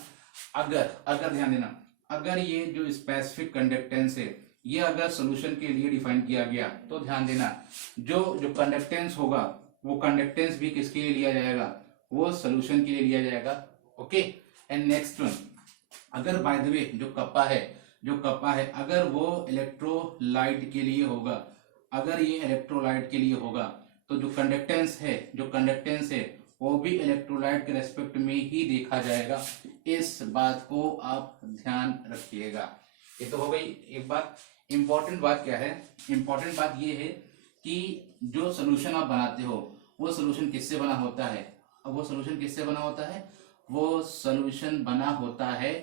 अगर ध्यान देना, अगर ये जो स्पेसिफिक कंडक्टेंस है ये अगर सॉल्यूशन के लिए डिफाइन किया गया तो ध्यान देना जो जो कंडक्टेंस होगा वो कंडक्टेंस भी किसके लिए लिया जाएगा, वो सॉल्यूशन के लिए लिया जाएगा। ओके एंड नेक्स्ट वन, अगर बाय द वे जो कप्पा है अगर वो इलेक्ट्रोलाइट के लिए होगा, अगर ये इलेक्ट्रोलाइट के लिए होगा तो जो कंडक्टेंस है वो भी इलेक्ट्रोलाइट के रेस्पेक्ट में ही देखा जाएगा। इस बात को आप ध्यान रखिएगा। ये तो हो गई एक बात। इंपॉर्टेंट बात क्या है, इंपॉर्टेंट बात ये है कि जो सोल्यूशन आप बनाते हो वो सोल्यूशन किससे बना होता है, अब वो सोल्यूशन किससे बना होता है, वो सोल्यूशन बना होता है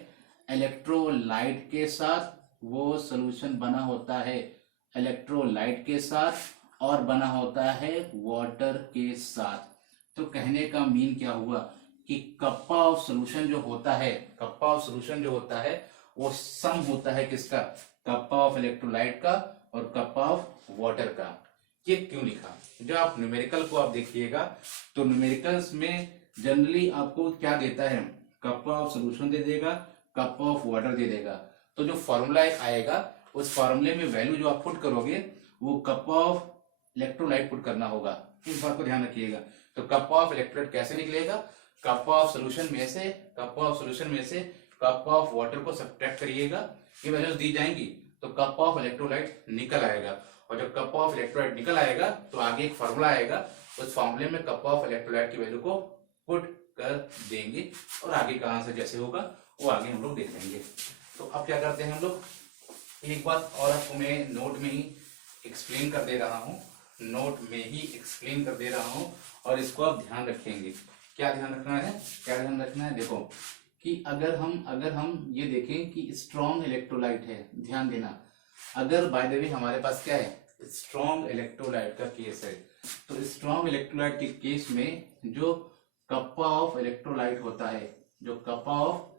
इलेक्ट्रोलाइट के साथ, वो सोल्यूशन बना होता है इलेक्ट्रोलाइट के साथ और बना होता है वाटर के साथ। तो कहने का मीन क्या हुआ कि कप्पा ऑफ सोल्यूशन जो होता है, कप्पा ऑफ सोल्यूशन जो होता है वो सम होता है किसका, कप्पा ऑफ इलेक्ट्रोलाइट का और कप्पा ऑफ वाटर का। ये क्यों लिखा, जो आप न्यूमेरिकल को आप देखिएगा तो न्यूमेरिकल्स में जनरली आपको क्या देता है, कप्पा ऑफ सोल्यूशन दे देगा, कप्पा ऑफ वाटर दे देगा। तो जो फॉर्मूला आएगा उस फॉर्मूले में वैल्यू जो आप पुट करोगे वो कप्पा ऑफ इलेक्ट्रोलाइट पुट करना होगा, इस बात को ध्यान रखिएगा। तो कप्पा ऑफ इलेक्ट्रोलाइट कैसे निकलेगा, कप्पा ऑफ सोल्यूशन में से, कप्पा ऑफ सोल्यूशन में से कप्पा ऑफ वाटर को सब्ट्रैक्ट करिएगा, ये वैल्यूज दी जाएंगी तो कप्पा ऑफ इलेक्ट्रोलाइट निकल आएगा। और जब कप्पा ऑफ इलेक्ट्रोलाइट निकल आएगा तो आगे एक फॉर्मूला आएगा, उस फॉर्मूले में कप्पा ऑफ इलेक्ट्रोलाइट की वैल्यू को पुट कर देंगे और आगे का आंसर जैसे होगा वो आगे हम लोग देख लेंगे। तो अब क्या करते हैं हम लोग, एक बात और आपको मैं नोट में ही एक्सप्लेन कर दे रहा हूँ, नोट में ही एक्सप्लेन कर दे रहा हूँ और इसको आप ध्यान रखेंगे। क्या ध्यान रखना है, क्या ध्यान रखना है, देखो कि अगर हम ये देखें कि स्ट्रॉन्ग इलेक्ट्रोलाइट है, ध्यान देना, अगर बाय द वे हमारे पास क्या है, स्ट्रॉन्ग इलेक्ट्रोलाइट का केस है, तो स्ट्रॉन्ग इलेक्ट्रोलाइट के केस में जो कप्पा ऑफ इलेक्ट्रोलाइट होता है, जो कप्पा ऑफ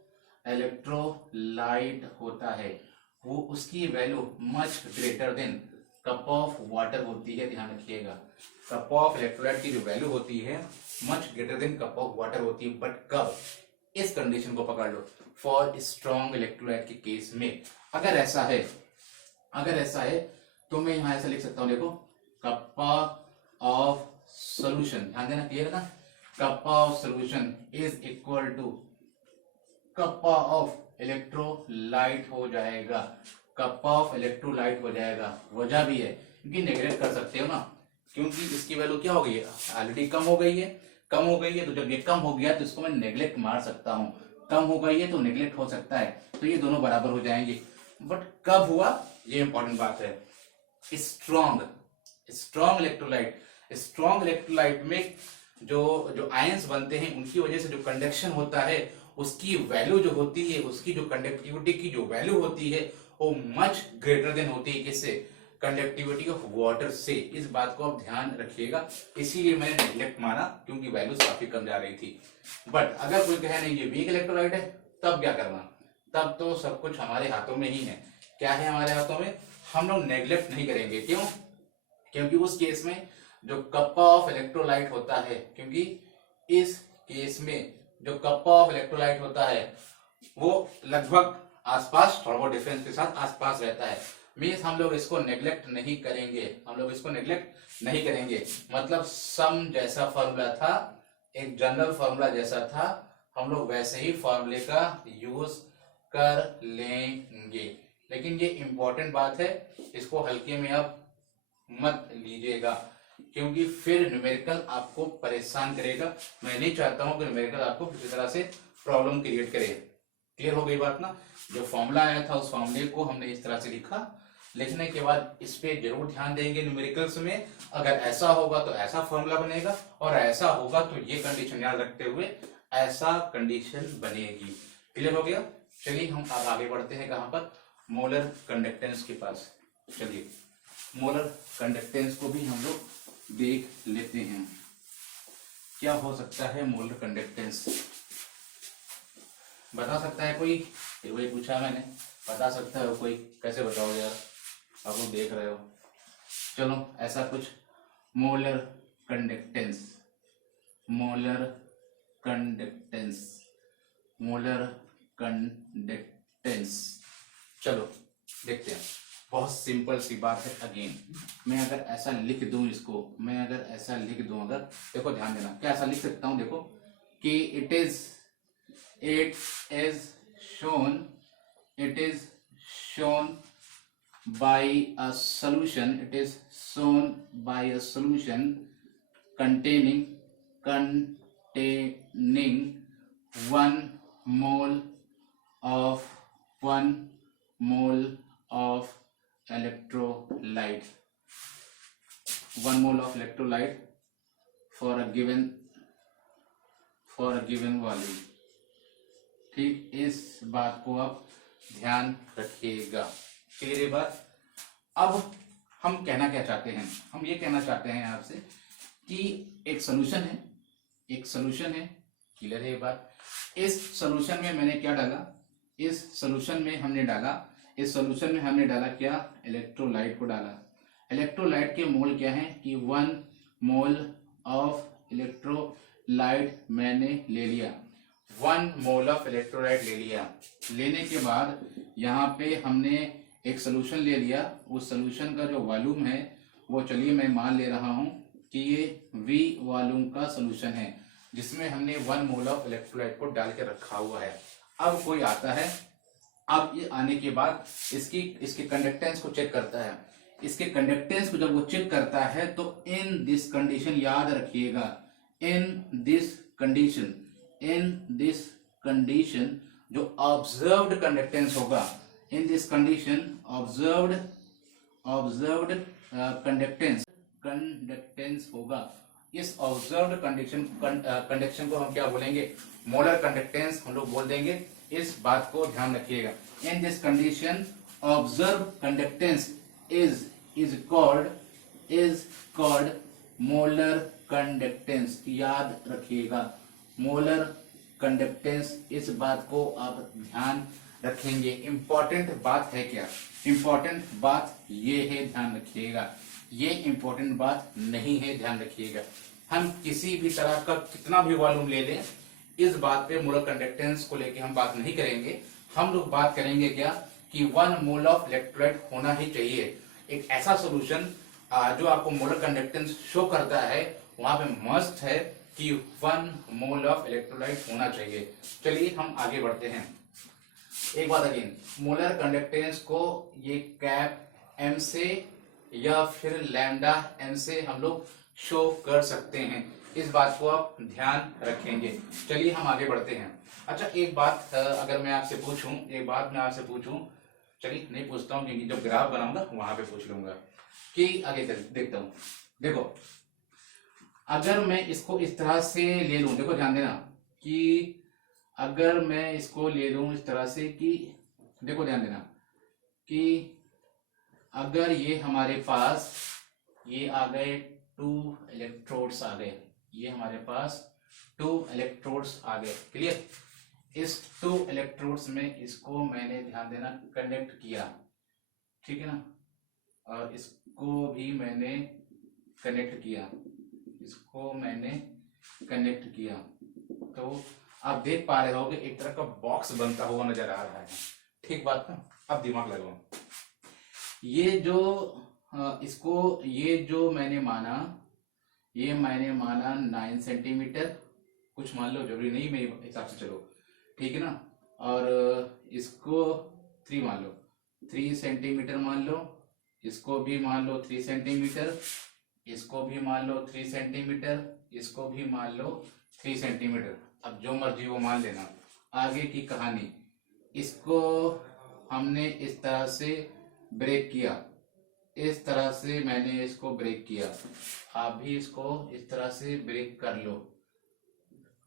इलेक्ट्रोलाइट होता है वो उसकी value much greater than kappa of water होती है। ध्यान रखिएगा, कप्पा ऑफ इलेक्ट्रोलाइट की जो वैल्यू होती है much greater than kappa of water होती है, बट कब, इस कंडीशन को पकड़ लो, फॉर स्ट्रॉन्ग इलेक्ट्रोलाइट के केस में अगर ऐसा है, अगर ऐसा है तो मैं यहां ऐसा लिख सकता हूं, देखो कप्पा ऑफ सोल्यूशन, ध्यान देना, क्लियर है ना, kappa of solution is equal to kappa of electrolyte हो जाएगा, कप्पा ऑफ इलेक्ट्रोलाइट हो जाएगा। वजह भी है क्योंकि नेगलेक्ट कर सकते हो ना, क्योंकि इसकी वैल्यू क्या हो गई है, ऑलरेडी कम हो गई है, कम हो गई है, तो जब ये कम हो गया तो इसको मैं नेगलेक्ट मार सकता हूं, कम हो गई है तो नेगलेक्ट हो सकता है, तो ये दोनों बराबर हो जाएंगे। बट कब हुआ, ये इंपॉर्टेंट बात है। Strong strong electrolyte, strong electrolyte में जो आयंस बनते हैं उनकी वजह से जो कंडक्शन होता है उसकी वैल्यू जो होती है, उसकी जो कंडक्टिविटी की जो वैल्यू होती है वो मच ग्रेटर देन होती है किससे, कंडक्टिविटी ऑफ वाटर से। इस बात को आप ध्यान रखिएगा, इसीलिए मैंने नेगलेक्ट माना क्योंकि वैल्यू काफी कम जा रही थी। बट अगर कोई कहे नहीं ये वीक इलेक्ट्रोलाइट है, तब क्या करना, तब तो सब कुछ हमारे हाथों में ही है। क्या है हमारे हाथों में, हम लोग नेगलेक्ट नहीं करेंगे। क्यों, क्योंकि उस केस में जो कप्पा ऑफ इलेक्ट्रोलाइट होता है, क्योंकि इस केस में जो कप्पा ऑफ इलेक्ट्रोलाइट होता है वो लगभग आसपास, थोड़ा बहुत डिफरेंस के साथ आसपास रहता है। मीन्स हम लोग इसको नेग्लेक्ट नहीं करेंगे, हम लोग इसको नेग्लेक्ट नहीं करेंगे। मतलब सम जैसा फॉर्मूला था, एक जनरल फॉर्मूला जैसा था, हम लोग वैसे ही फॉर्मूले का यूज कर लेंगे। लेकिन ये इंपॉर्टेंट बात है, इसको हल्के में आप मत लीजिएगा, क्योंकि फिर न्यूमेरिकल आपको परेशान करेगा। मैं नहीं चाहता हूं कि न्यूमेरिकल आपको किसी तरह से प्रॉब्लम क्रिएट करे। क्लियर हो गई बात ना? जो फॉर्मूला आया था उस फॉर्मूले को हमने इस तरह से लिखा, लिखने के बाद इस पे जरूर ध्यान देंगे न्यूमेरिकल्स में। अगर ऐसा होगा तो ऐसा फॉर्मूला बनेगा, और ऐसा होगा तो ये कंडीशन याद रखते हुए ऐसा कंडीशन बनेगी। क्लियर हो गया? चलिए हम अब आगे बढ़ते हैं कहां पर, मोलर कंडक्टेंस के पास। चलिए मोलर कंडक्टेंस को भी हम लोग देख लेते हैं, क्या हो सकता है मोलर कंडक्टेंस। बता सकता है कोई? ये वही पूछा मैंने, बता सकता है कोई? कैसे बताओ यार, आप लोग देख रहे हो। चलो ऐसा कुछ molar conductance, molar conductance, molar conductance, चलो देखते हैं। बहुत सिंपल सी बात है। अगेन मैं अगर ऐसा लिख दूं इसको, मैं अगर ऐसा लिख दूं, अगर देखो ध्यान देना, क्या ऐसा लिख सकता हूं? देखो कि it is shown, it is shown by a solution, it is shown by a solution containing 1 mole of 1 mole of electrolyte, 1 mole of electrolyte for a given volume। ठीक, इस बात को आप ध्यान रखिएगा। क्लियर ये बात? अब हम कहना क्या चाहते हैं? हम ये कहना चाहते हैं आपसे कि एक सॉल्यूशन है, एक सॉल्यूशन है। क्लियर है ये बात? इस सॉल्यूशन में मैंने क्या डाला? इस सॉल्यूशन में हमने डाला क्या? इलेक्ट्रोलाइट को डाला। इलेक्ट्रोलाइट के मोल क्या है कि 1 मोल ऑफ इलेक्ट्रोलाइट मैंने ले लिया, 1 मोल ऑफ इलेक्ट्रोलाइट ले लिया। लेने के बाद यहाँ पे हमने एक सोल्यूशन ले लिया। उस सोल्यूशन का जो वॉल्यूम है वो, चलिए मैं मान ले रहा हूँ कि ये V वॉल्यूम का सोल्यूशन है, जिसमें हमने 1 मोल ऑफ इलेक्ट्रोलाइट को डाल के रखा हुआ है। अब कोई आता है, अब ये आने के बाद इसके कंडक्टेंस को चेक करता है। इसके कंडक्टेंस को जब वो चेक करता है तो इन दिस कंडीशन, याद रखिएगा, इन दिस कंडीशन जो ऑब्जर्व्ड कंडक्टेंस होगा, in this condition observed conductance होगा। इस ऑब्जर्व्ड कंडक्शन को हम क्या बोलेंगे? मोलर कंडक्टेंस हम लोग बोल देंगे। इस बात को ध्यान रखिएगा। In this condition observe conductance is called molar conductance. याद रखिएगा, मोलर कंडक्टेंस, इस बात को आप ध्यान रखेंगे। इंपॉर्टेंट बात है क्या? इंपॉर्टेंट बात ये है, ध्यान रखिएगा। ये इंपॉर्टेंट बात नहीं है, ध्यान रखिएगा। हम किसी भी तरह का कितना भी वॉल्यूम ले लें, इस बात पे मोलर कंडक्टेंस को लेके हम बात नहीं करेंगे। हम लोग बात करेंगे क्या कि 1 मोल ऑफ इलेक्ट्रोलाइट होना ही चाहिए। एक ऐसा सोल्यूशन जो आपको मोलर कंडक्टेंस शो करता है, वहां पे मस्ट है कि 1 मोल ऑफ इलेक्ट्रोलाइट होना चाहिए। चलिए हम आगे बढ़ते हैं। एक बात अगेन, मोलर कंडक्टेंस को ये कैप M से या फिर लैम्डा M से हम लोग शो कर सकते हैं। इस बात को आप ध्यान रखेंगे। चलिए हम आगे बढ़ते हैं। अच्छा एक बात अगर मैं आपसे पूछूं, चलिए नहीं पूछता हूं, क्योंकि जब ग्राफ बनाऊंगा वहां पे पूछ लूंगा। कि आगे देखता हूं। देखो अगर मैं इसको इस तरह से ले लूं, देखो ध्यान देना कि अगर मैं इसको ले लूं इस तरह से कि, देखो ध्यान देना कि अगर ये हमारे पास ये आ गए 2 इलेक्ट्रोड्स आ गए, ये हमारे पास 2 इलेक्ट्रोड्स आ गए। क्लियर? इस 2 इलेक्ट्रोड्स में इसको मैंने, ध्यान देना, कनेक्ट किया, ठीक है ना, और इसको भी मैंने कनेक्ट किया, इसको मैंने कनेक्ट किया। तो आप देख पा रहे होगे एक तरह का बॉक्स बनता हुआ नजर आ रहा है। ठीक बात ना? अब दिमाग लगाओ, ये जो इसको ये जो मैंने माना, ये मैंने माना 9 सेंटीमीटर, कुछ मान लो, जरूरी नहीं मेरे हिसाब से, चलो ठीक है ना। और इसको 3 मान लो, 3 सेंटीमीटर मान लो, इसको भी मान लो 3 सेंटीमीटर, इसको भी मान लो 3 सेंटीमीटर, इसको भी मान लो 3 सेंटीमीटर। अब जो मर्जी वो मान लेना। आगे की कहानी, इसको हमने इस तरह से ब्रेक किया, इस तरह से मैंने इसको ब्रेक किया, आप भी इसको इस तरह से ब्रेक कर लो।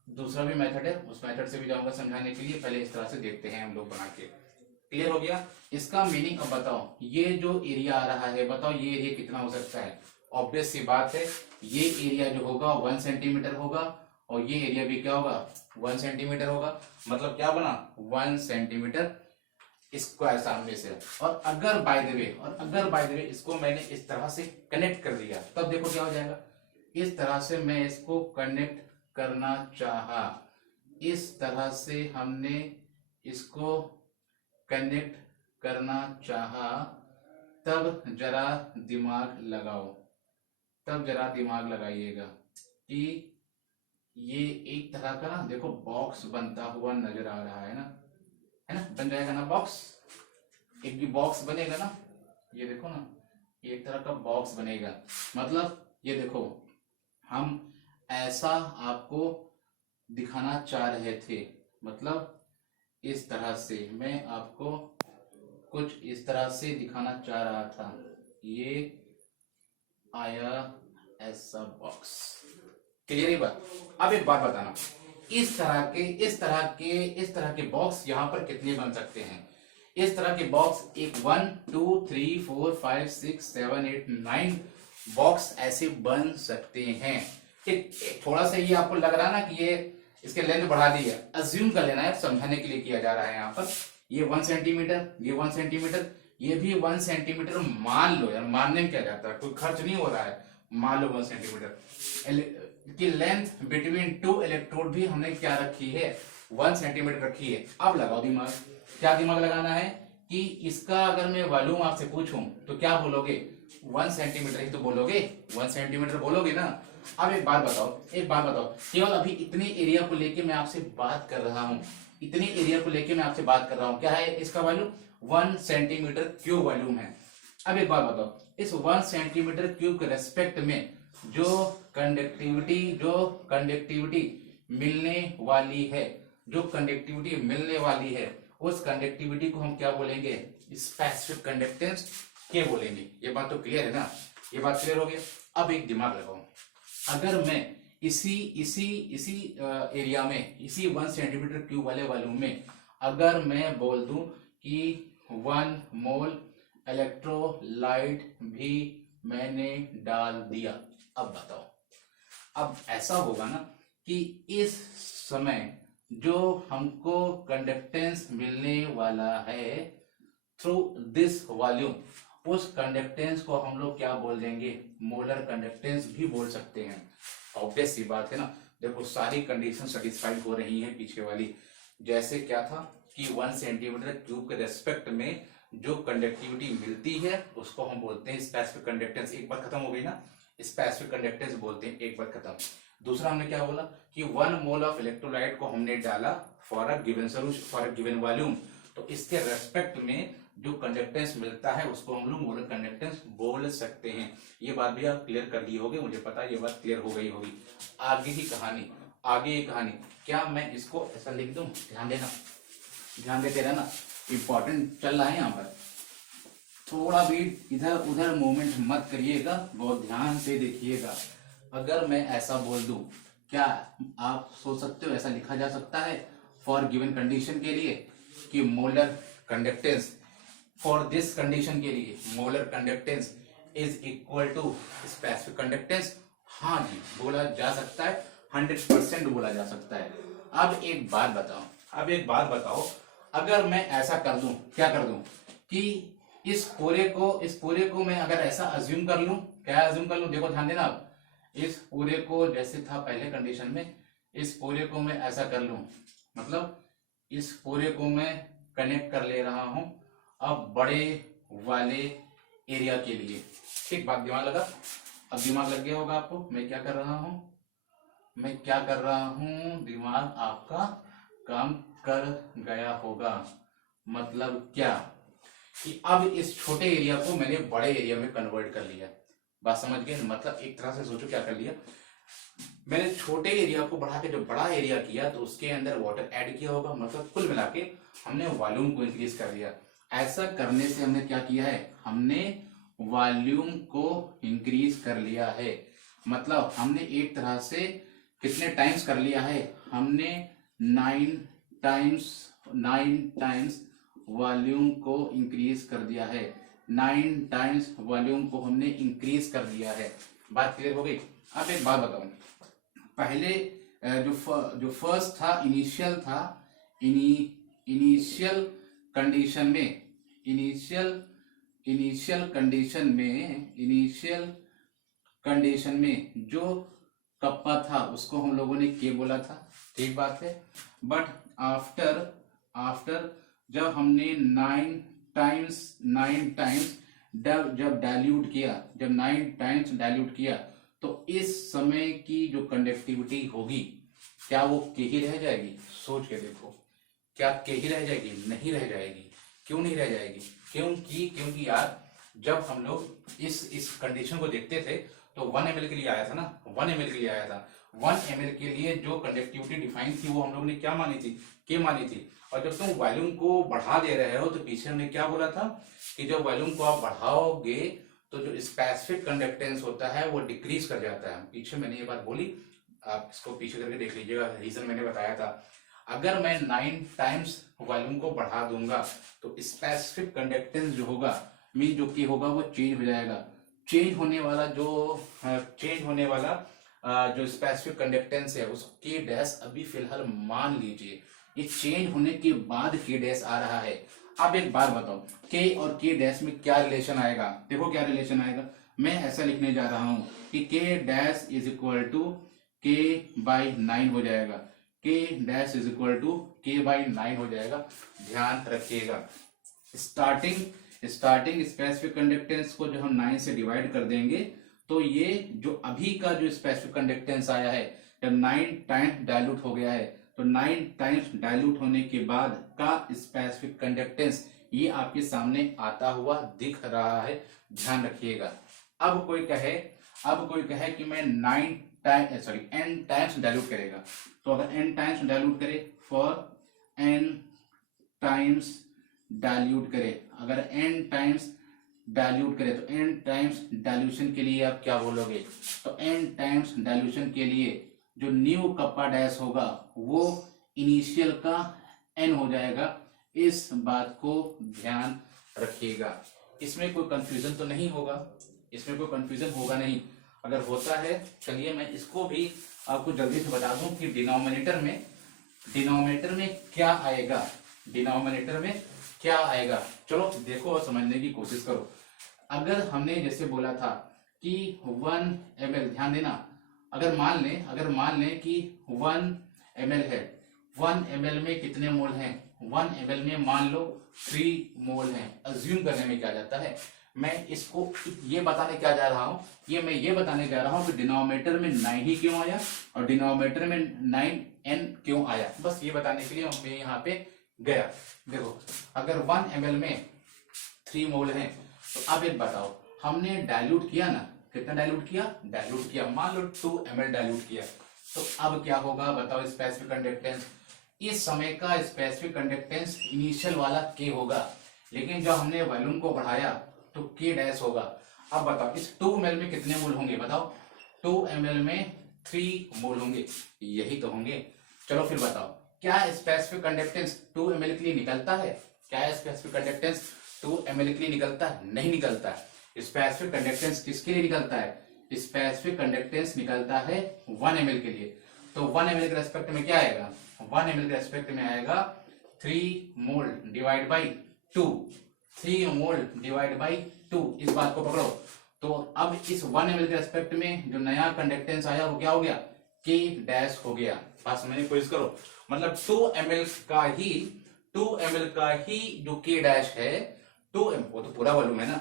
दूसरा भी मेथड है, उस मेथड से भी जाऊंगा समझाने के लिए, पहले इस तरह से देखते हैं हम लोग बना के। क्लियर हो गया? इसका मीनिंग अब बताओ, ये जो एरिया आ रहा है, बताओ ये एरिया कितना हो सकता है? ऑब्वियस सी बात है, ये एरिया जो होगा 1 सेंटीमीटर होगा, और ये एरिया भी क्या होगा? 1 सेंटीमीटर होगा। मतलब क्या बना? 1 सेंटीमीटर स्क्वायर सामने से। और अगर बाय द वे इसको मैंने इस तरह से कनेक्ट कर दिया, तब देखो क्या हो जाएगा। इस तरह से मैं इसको कनेक्ट करना चाहा, इस तरह से हमने इसको कनेक्ट करना चाहा, तब जरा दिमाग लगाओ, तब जरा दिमाग लगाइएगा कि ये एक तरह का ना देखो बॉक्स बनता हुआ नजर आ रहा है ना, बन जाएगा ना बॉक्स। एक भी बॉक्स बनेगा ना, ये देखो ना, एक तरह का बॉक्स बनेगा। मतलब ये देखो, हम ऐसा आपको दिखाना चाह रहे थे, मतलब इस तरह से मैं आपको कुछ इस तरह से दिखाना चाह रहा था। ये आया ऐसा बॉक्स। क्लियर है बात? अब एक बात बताना, इस तरह के बॉक्स यहाँ पर कितने बन सकते हैं? इस तरह के बॉक्स एक 1 2 3 4 5 6 7 8 9 बॉक्स ऐसे बन सकते हैं। ठीक, थोड़ा सा ये आपको लग रहा है ना कि ये इसके लेंथ बढ़ा दी है, अज्यूम कर लेना है, समझाने के लिए किया जा रहा है यहाँ पर। ये 1 सेंटीमीटर, ये 1 सेंटीमीटर, ये भी 1 सेंटीमीटर मान लो यार, मानने में क्या जाता है, कोई खर्च नहीं हो रहा है, मान लो 1 सेंटीमीटर की लेंथ बिटवीन 2 इलेक्ट्रोड भी हमने क्या रखी है? 1 सेंटीमीटर रखी है। अब लगाओ दिमाग, क्या दिमाग लगाना है कि इसका अगर मैं वॉल्यूम आपसे पूछूं तो क्या बोलोगे? 1 सेंटीमीटर ही तो बोलोगे, 1 सेंटीमीटर बोलोगे ना। अब एक बात बताओ, केवल अभी इतने एरिया को लेके मैं आपसे बात कर रहा हूं, इतने एरिया को लेके मैं आपसे बात कर रहा हूं। क्या है इसका वॉल्यूम? 1 सेंटीमीटर क्यूब वॉल्यूम है। अब एक बात बताओ, इस 1 सेंटीमीटर क्यूब के रेस्पेक्ट में जो कंडक्टिविटी मिलने वाली है, उस कंडक्टिविटी को हम क्या बोलेंगे? स्पेसिफिक कंडक्टेंस के बोलेंगे। ये बात तो क्लियर है ना? ये बात क्लियर हो गया। अब एक दिमाग लगाओ, अगर मैं इसी एरिया में, इसी 1 सेंटीमीटर क्यूब वाले वॉल्यूम में अगर मैं बोल दूं कि 1 मोल इलेक्ट्रोलाइट भी मैंने डाल दिया, अब बताओ, अब ऐसा होगा ना कि इस समय जो हमको कंडक्टेंस मिलने वाला है थ्रू दिस वॉल्यूम, उस कंडक्टेंस को हम लोग क्या बोल देंगे? मोलर कंडक्टेंस भी बोल सकते हैं। ऑब्वियस सी बात है ना। देखो सारी कंडीशन सेटिस्फाइड हो रही है पीछे वाली। जैसे क्या था कि 1 सेंटीमीटर क्यूब के रेस्पेक्ट में जो कंडक्टिविटी मिलती है उसको हम बोलते हैं स्पेसिफिक कंडक्टेंस। एक बार खत्म हो गई ना, स्पेसिफिक कंडक्टेंस बोलते हैं, एक बार खत्म। दूसरा हमने क्या बोला कि 1 मोल ऑफ इलेक्ट्रोलाइट को हमने डाला for a given solution, for a given volume, तो इसके रेस्पेक्ट में जो कंडक्टेंस मिलता है उसको हम लोग मोलर कंडक्टेंस बोल सकते हैं। ये बात भी आप क्लियर कर लिए होगे, मुझे पता है ये बात क्लियर हो गई होगी। आगे की कहानी क्या मैं इसको ऐसा लिख दूं? ध्यान देते रहना, इंपॉर्टेंट चल रहा है यहाँ पर। थोड़ा भी इधर उधर मूवमेंट मत करिएगा, बहुत ध्यान से देखिएगा। अगर मैं ऐसा बोल दूं, क्या आप सोच सकते हो ऐसा लिखा जा सकता है फॉर गिवन कंडीशन के लिए कि molar conductance, for this condition के लिए molar conductance is equal to specific conductance? हाँ जी, बोला जा सकता है, 100% बोला जा सकता है। अब एक बात बताओ, अगर मैं ऐसा कर दूं, क्या कर दूं कि इस पूरे को मैं अगर ऐसा अज्यूम कर लूं, क्या अज्यूम कर लूं? देखो ध्यान देना, आप इस पूरे को जैसे था पहले कंडीशन में, इस पूरे को मैं ऐसा कर लूं, मतलब इस पूरे को मैं कनेक्ट कर ले रहा हूं अब बड़े वाले एरिया के लिए। ठीक, बात दिमाग लगा? अब दिमाग लग गया होगा आपको मैं क्या कर रहा हूं, मैं क्या कर रहा हूं, दिमाग आपका काम कर गया होगा। मतलब क्या कि अब इस छोटे एरिया को मैंने बड़े एरिया में कन्वर्ट कर लिया। बात समझ गए? मतलब एक तरह से सोचो क्या कर लिया, मैंने छोटे एरिया को बढ़ा के जो बड़ा एरिया किया तो उसके अंदर वाटर ऐड किया होगा, मतलब कुल मिला के हमने वॉल्यूम को इंक्रीज कर दिया। ऐसा करने से हमने क्या किया है, हमने वॉल्यूम को इंक्रीज कर लिया है। मतलब हमने एक तरह से कितने टाइम्स कर लिया है, हमने 9 टाइम्स वॉल्यूम को इंक्रीज कर दिया है। 9 टाइम्स वॉल्यूम को हमने इंक्रीज कर दिया है। बात क्लियर हो गई? अब एक बात बताऊं, पहले जो फर्स्ट था, इनिशियल था, इनिशियल कंडीशन में, इनिशियल कंडीशन में जो कप्पा था उसको हम लोगों ने के बोला था। ठीक बात है। बट आफ्टर जब हमने 9 टाइम्स जब डाइल्यूट किया, जब 9 टाइम्स डाइल्यूट किया तो इस समय की जो कंडक्टिविटी होगी क्या वो के ही रह जाएगी? सोच के देखो, क्या के ही रह जाएगी? नहीं रह जाएगी। क्यों नहीं रह जाएगी? क्योंकि यार जब हम लोग इस कंडीशन को देखते थे तो 1 ml के लिए आया था ना, 1 ml के लिए आया था। 1 ml के लिए जो कंडक्टिविटी डिफाइन थी वो हम लोग ने क्या मानी थी? के मानी थी। और जब तुम वॉल्यूम को बढ़ा दे रहे हो तो पीछे हमने क्या बोला था कि जब वॉल्यूम को आप बढ़ाओगे तो जो स्पेसिफिक कंडक्टेंस होता है वो डिक्रीज कर जाता है। पीछे मैंने ये बात बोली, आप इसको पीछे करके देख लीजिएगा, रीजन मैंने बताया था। अगर मैं 9 टाइम्स वॉल्यूम को बढ़ा दूंगा तो स्पेसिफिक कंडक्टेंस जो होगा, मीन जो कि होगा वो चेंज हो जाएगा। चेंज होने वाला जो स्पेसिफिक कंडक्टेंस है उसके डैश अभी फिलहाल मान लीजिए ये चेंज होने के बाद के डैश आ रहा है। अब एक बात बताओ, के और के डैश में क्या रिलेशन आएगा? देखो क्या रिलेशन आएगा, मैं ऐसा लिखने जा रहा हूं कि के डैश इज इक्वल टू के बाई 9 हो जाएगा। के डैश इज इक्वल टू के बाई 9 हो जाएगा। ध्यान रखिएगा, स्टार्टिंग स्पेसिफिक कंडक्टेंस को जो हम 9 से डिवाइड कर देंगे तो ये जो अभी का जो स्पेसिफिक कंडक्टेंस आया है, जब 9 टाइम्स डाइल्यूट हो गया है तो 9 टाइम्स डाइल्यूट होने के बाद का स्पेसिफिक कंडक्टेंस ये आपके सामने आता हुआ दिख रहा है। ध्यान रखिएगा। अब कोई कहे कि मैं n टाइम्स डाइल्यूट करेगा, तो अगर n टाइम्स डाइल्यूट करे, फॉर n टाइम्स डाइल्यूट करे, अगर n टाइम्स डाइल्यूट करे तो n टाइम्स डाइल्यूशन के लिए आप क्या बोलोगे? तो n टाइम्स डाइल्यूशन के लिए जो न्यू कप्पा डैश होगा वो इनिशियल का n हो जाएगा। इस बात को ध्यान रखिएगा। इसमें कोई कंफ्यूजन तो नहीं होगा, इसमें कोई कंफ्यूजन होगा नहीं। अगर होता है, चलिए मैं इसको भी आपको जल्दी से बता दूं कि डिनोमिनेटर में क्या आएगा, डिनोमिनेटर में क्या आएगा। चलो देखो और समझने की कोशिश करो। अगर हमने जैसे बोला था कि 1 ml, ध्यान देना, अगर मान लें कि 1 ml है, 1 ml में कितने मोल हैं? 1 ml में मान लो 3 मोल हैं। अज्यूम करने में क्या जाता है, मैं इसको ये बताने क्या जा रहा हूं, मैं ये बताने जा रहा हूं कि डिनोमिनेटर में 9 ही क्यों आया और डिनोमिनेटर में 9n क्यों आया। बस ये बताने के लिए मैं यहाँ पे गया। देखो अगर 1 ml में 3 मोल हैं तो अब एक बताओ, हमने डाइल्यूट किया ना, कितना डाइल्यूट किया, मान लो 2 ml डाइल्यूट किया, तो अब क्या होगा बताओ? स्पेसिफिक कंडक्टेंस, इस समय का स्पेसिफिक कंडक्टेंस इनिशियल वाला के होगा, लेकिन जब हमने वॉल्यूम को बढ़ाया तो के डैश होगा। अब बताओ इस 2 ml में कितने मोल होंगे? बताओ 2 ml में 3 मोल होंगे, यही तो होंगे। चलो फिर बताओ, क्या स्पेसिफिक कंडक्टेंस 2 ml के लिए निकलता है? क्या स्पेसिफिक कंडक्टेंस 2 ml के लिए निकलता है? नहीं निकलता है। स्पेसिफिक कंडक्टेंस किसके लिए निकलता है? स्पेसिफिक कंडक्टेंस निकलता है 1 ml के लिए। तो 1 ml के रेस्पेक्ट में क्या आएगा? 1 ml के रेस्पेक्ट में आएगा 3 मोल divide by 2, 3 mole divide by 2। इस बात को पकड़ो। तो अब इस 1 ml के रेस्पेक्ट में जो नया कंडक्टेंस आया वो क्या हो गया? के डैश हो गया। बात समझने की कोशिश करो। मतलब 2 ml का ही जो K डैश है 2 ml, वो तो पूरा वॉल्यूम है ना,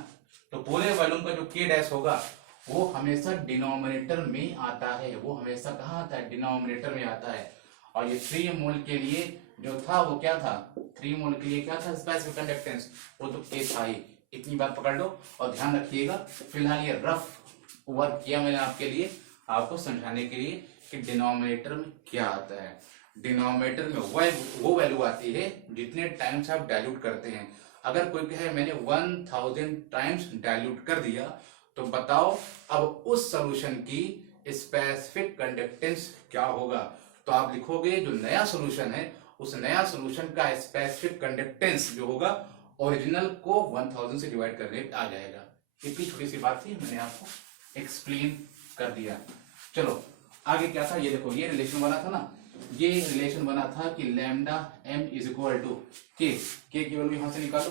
तो पूरे वॉल्यूम का जो K डैश होगा वो हमेशा डिनोमिनेटर में आता है। वो हमेशा कहाँ आता है? डिनोमिनेटर में आता है। और ये 3 मोल के लिए जो था वो क्या था? 3 मोल के लिए क्या था स्पेसिफिक कंडक्टेंस? वो तो K था ही। इतनी बात पकड़ लो और ध्यान रखिएगा। फिलहाल ये रफ वर्क किया मैंने आपके लिए, आपको समझाने के लिए कि डिनोमिनेटर में क्या आता है। डिनोमिनेटर में वो वैल्यू आती है जितने टाइम्स आप डाइल्यूट करते हैं। अगर कोई कहे मैंने 1000 टाइम्स डाइल्यूट कर दिया, तो बताओ अब उस सॉल्यूशन की स्पेसिफिक कंडक्टेंस क्या होगा? तो आप लिखोगे जो नया सॉल्यूशन है उस नया सॉल्यूशन का स्पेसिफिक कंडक्टेंस जो होगा ओरिजिनल को 1000 से डिवाइड करने पे आ जाएगा। इतनी छोटी सी बात थी, मैंने आपको एक्सप्लेन कर दिया। चलो आगे क्या था, ये देखो, ये रिलेशन बना था ना, ये रिलेशन बना था कि lambda m is equal to K की वैल्यू यहां से निकालो।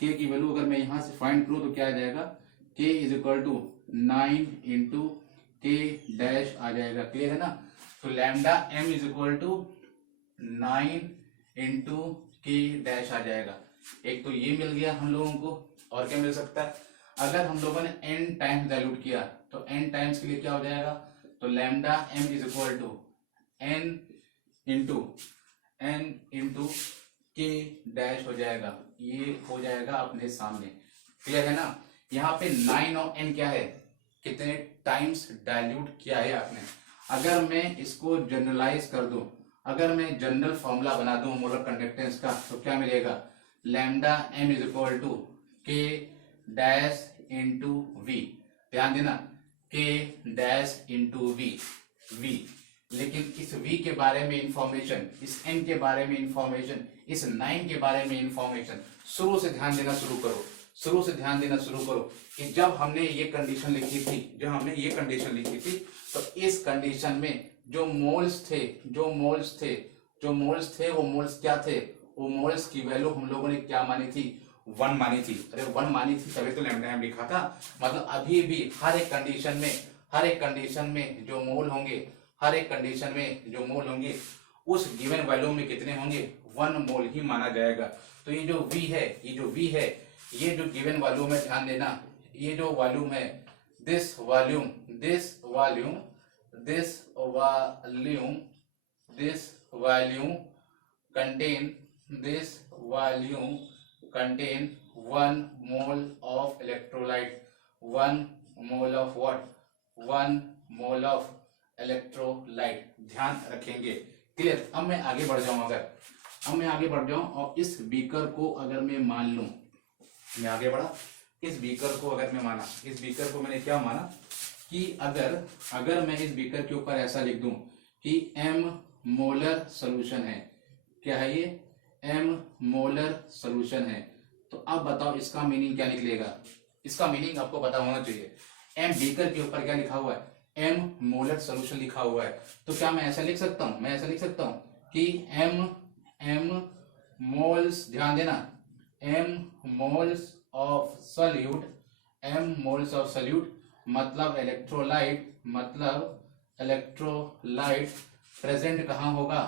के की वैल्यू अगर मैं यहां से फाइंड करूं तो क्या आ जाएगा? k is equal to 9 into K dash आ जाएगा। क्लियर है ना? तो lambda m is equal to 9 into K dash आ जाएगा। एक तो ये मिल गया हम लोगों को, और क्या मिल सकता है? अगर हम लोगों ने n टाइम्स डाइल्यूट किया तो n टाइम्स के लिए क्या हो जाएगा? तो lambda m is equal to n into K dash हो जाएगा। ये हो जाएगा अपने सामने। क्लियर है ना? यहाँ पे 9 और n क्या है? कितने टाइम्स डाइल्यूट किया है आपने। अगर मैं इसको जनरलाइज कर दूं, अगर मैं जनरल फॉर्मूला बना दूं मोलर कंडक्टेंस का, तो क्या मिलेगा? Lambda m is equal to K dash into V. ध्यान देना, के डैश इंटू वी। लेकिन इस v के बारे में इंफॉर्मेशन, इस n के बारे में इंफॉर्मेशन, इस 9 के बारे में इंफॉर्मेशन शुरू से ध्यान देना शुरू करो। शुरू से ध्यान देना शुरू करो कि जब हमने ये कंडीशन लिखी थी, तो इस कंडीशन में जो मोल्स थे वो मोल्स क्या थे? वो मोल्स की वैल्यू हम लोगों ने क्या मानी थी? 1 मानी थी। अरे 1 मानी थी तभी तो लैम्डा m लिखा था। मतलब अभी भी हर एक कंडीशन में जो मोल होंगे, उस गिवन वैल्यू में कितने होंगे? 1 मोल ही माना जाएगा। तो ये जो v है, ये जो गिवन वॉल्यूम है, ध्यान देना, ये जो वॉल्यूम है, this volume contain 1 mole of electrolyte, 1 mole of what? 1 mole of electrolyte। ध्यान रखेंगे। क्लियर? अब मैं आगे बढ़ जाऊं और इस बीकर को अगर मैं मान लूं, मैं आगे बढ़ा, इस बीकर को अगर मैं माना, इस बीकर को मैंने क्या माना कि अगर मैं इस बीकर के ऊपर ऐसा लिख दूं कि m मोलर सॉल्यूशन है। क्या है ये? m मोलर सॉल्यूशन है। तो अब बताओ इसका मीनिंग क्या निकलेगा? इसका मीनिंग आपको पता होना चाहिए। m बीकर के ऊपर क्या लिखा हुआ है? m मोलर सॉल्यूशन लिखा हुआ है। तो क्या मैं ऐसा लिख सकता हूं? कि m मोल्स, ध्यान देना, m मोल्स ऑफ सॉल्यूट मतलब इलेक्ट्रोलाइट प्रेजेंट कहाँ होगा?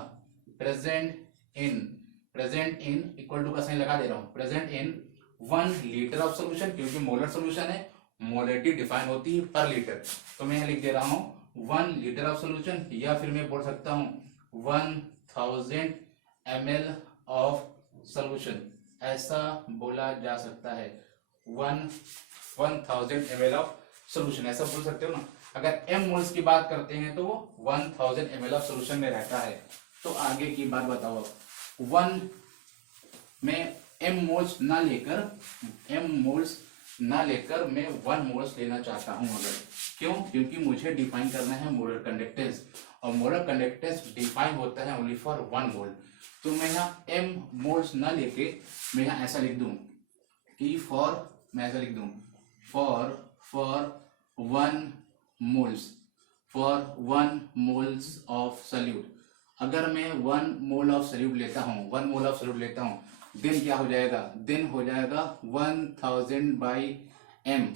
प्रेजेंट इन इक्वल टू का साइन लगा दे रहा हूं, present in 1 litre of solution, क्योंकि मोलर सोल्यूशन है, मोलरिटी डिफाइन होती है पर लीटर। तो मैं लिख दे रहा हूं 1 लीटर ऑफ सोल्यूशन, या फिर मैं बोल सकता हूं 1000 ml ऑफ सोल्यूशन, ऐसा बोला जा सकता है। 1000 ml ऑफ सोल्यूशन ऐसा बोल सकते हो ना। अगर m मोल्स की बात करते हैं तो वो 1000 ml ऑफ सोल्यूशन में रहता है। तो आगे की बात बताओ, 1 में m मोल्स ना लेकर मैं 1 मोल्स लेना चाहता हूं। अगर क्यों? क्योंकि मुझे डिफाइन करना है मोलर कंडक्टेंस, और मोलर कंडक्टेंस डिफाइन होता है ओनली फॉर 1 मोल। तो मैं यहाँ m मोल्स ना लेके मैं यहाँ ऐसा लिख दूं कि फॉर 1 मोल्स ऑफ सॉल्यूट। अगर मैं 1 मोल ऑफ सॉल्यूट लेता हूं, देन क्या हो जाएगा? देन हो जाएगा 1000 by m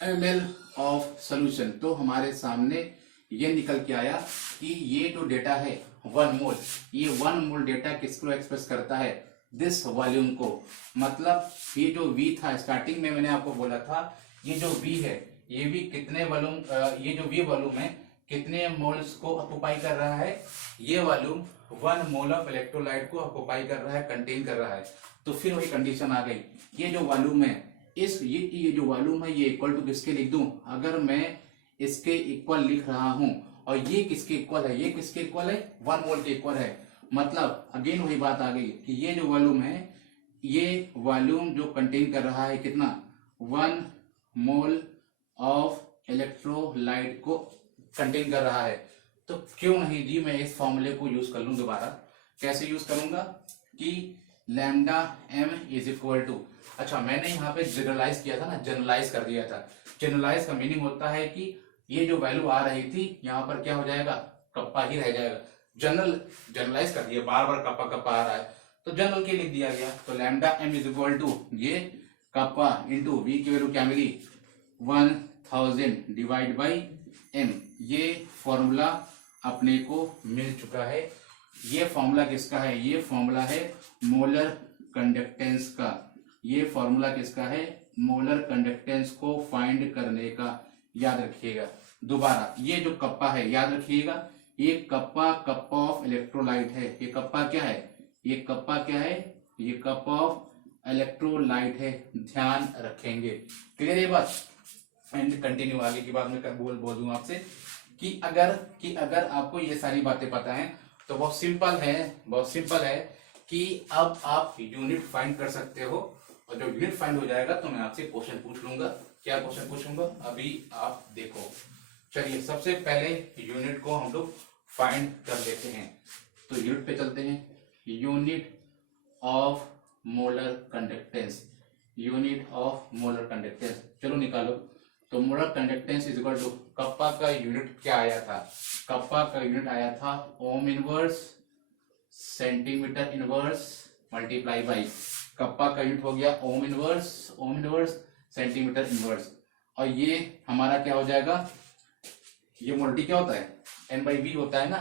ml of solution. तो हमारे सामने ये निकल के आया कि ये जो डेटा है 1 मोल, ये 1 मोल डेटा किसको एक्सप्रेस करता है, दिस वॉल्यूम को। मतलब ये जो V था स्टार्टिंग में मैंने आपको बोला था, ये जो V है ये भी कितने वॉल्यूम, ये जो V वॉल्यूम है कितने मोल्स को ऑक्युपाई कर रहा है, ये वॉल्यूम 1 मोल ऑफ इलेक्ट्रोलाइट को ऑक्युपाई कर रहा है, कंटेन कर रहा है। तो फिर वही कंडीशन आ गई, ये जो वॉल्यूम है इस ये जो वॉल्यूम है ये इक्वल टू किसके लिख दूं, अगर मैं इसके इक्वल लिख रहा हूं और ये किसके इक्वल है, ये किसके इक्वल है 1 मोल के इक्वल है। मतलब अगेन वही बात आ गई कि ये जो वॉल्यूम है, ये वॉल्यूम जो कंटेन कर रहा है कितना, 1 मोल ऑफ इलेक्ट्रोलाइट को कंटेन कर रहा है। तो क्यों नहीं जी मैं इस फॉर्मूले को यूज कर लूं दोबारा। कैसे यूज करूंगा कि lambda m is equal to, अच्छा मैंने यहाँ पे जनरलाइज किया था ना, जनरलाइज कर दिया था। जनरलाइज का मीनिंग होता है कि ये जो वैल्यू आ रही थी यहाँ पर क्या हो जाएगा, कप्पा ही रह जाएगा। जनरलाइज कर दिया, बार बार कप्पा कप्पा आ रहा है तो जनरल के लिख दिया गया। तो lambda m is equal to ये कप्पा इंटू वी की वैल्यू क्या मिली 1000 डिवाइड बाई एम। ये फॉर्मूला अपने को मिल चुका है। ये फॉर्मूला किसका है, ये फॉर्मूला है मोलर कंडक्टेंस का। ये फॉर्मूला किसका है, मोलर कंडक्टेंस को फाइंड करने का। याद रखिएगा दोबारा, ये जो कप्पा है याद रखिएगा, ये कप्पा कप ऑफ इलेक्ट्रोलाइट है। ये कप्पा क्या है, ये कप्पा क्या है, ये कप ऑफ इलेक्ट्रोलाइट है, ध्यान रखेंगे। क्लियर ये बात। एंड कंटिन्यू आगे की बात में बोल दूं आपसे कि अगर आपको ये सारी बातें पता है तो बहुत सिंपल है कि अब आप यूनिट फाइंड कर सकते हो। और जब यूनिट फाइंड हो जाएगा तो मैं आपसे क्वेश्चन पूछ लूंगा। क्या क्वेश्चन पूछूंगा अभी आप देखो। चलिए सबसे पहले यूनिट को हम लोग फाइंड कर लेते हैं। तो यूनिट पे चलते हैं, unit of molar conductance, unit of molar conductance चलो निकालो। तो molar conductance is equal to, kappa का यूनिट क्या आया था, कप्पा का यूनिट आया था ohm inverse centimetre inverse multiply by, kappa का यूनिट हो गया ओम इनवर्स सेंटीमीटर इनवर्स। और ये हमारा क्या हो जाएगा, ये मोलटी क्या होता है एन बाई वी होता है ना।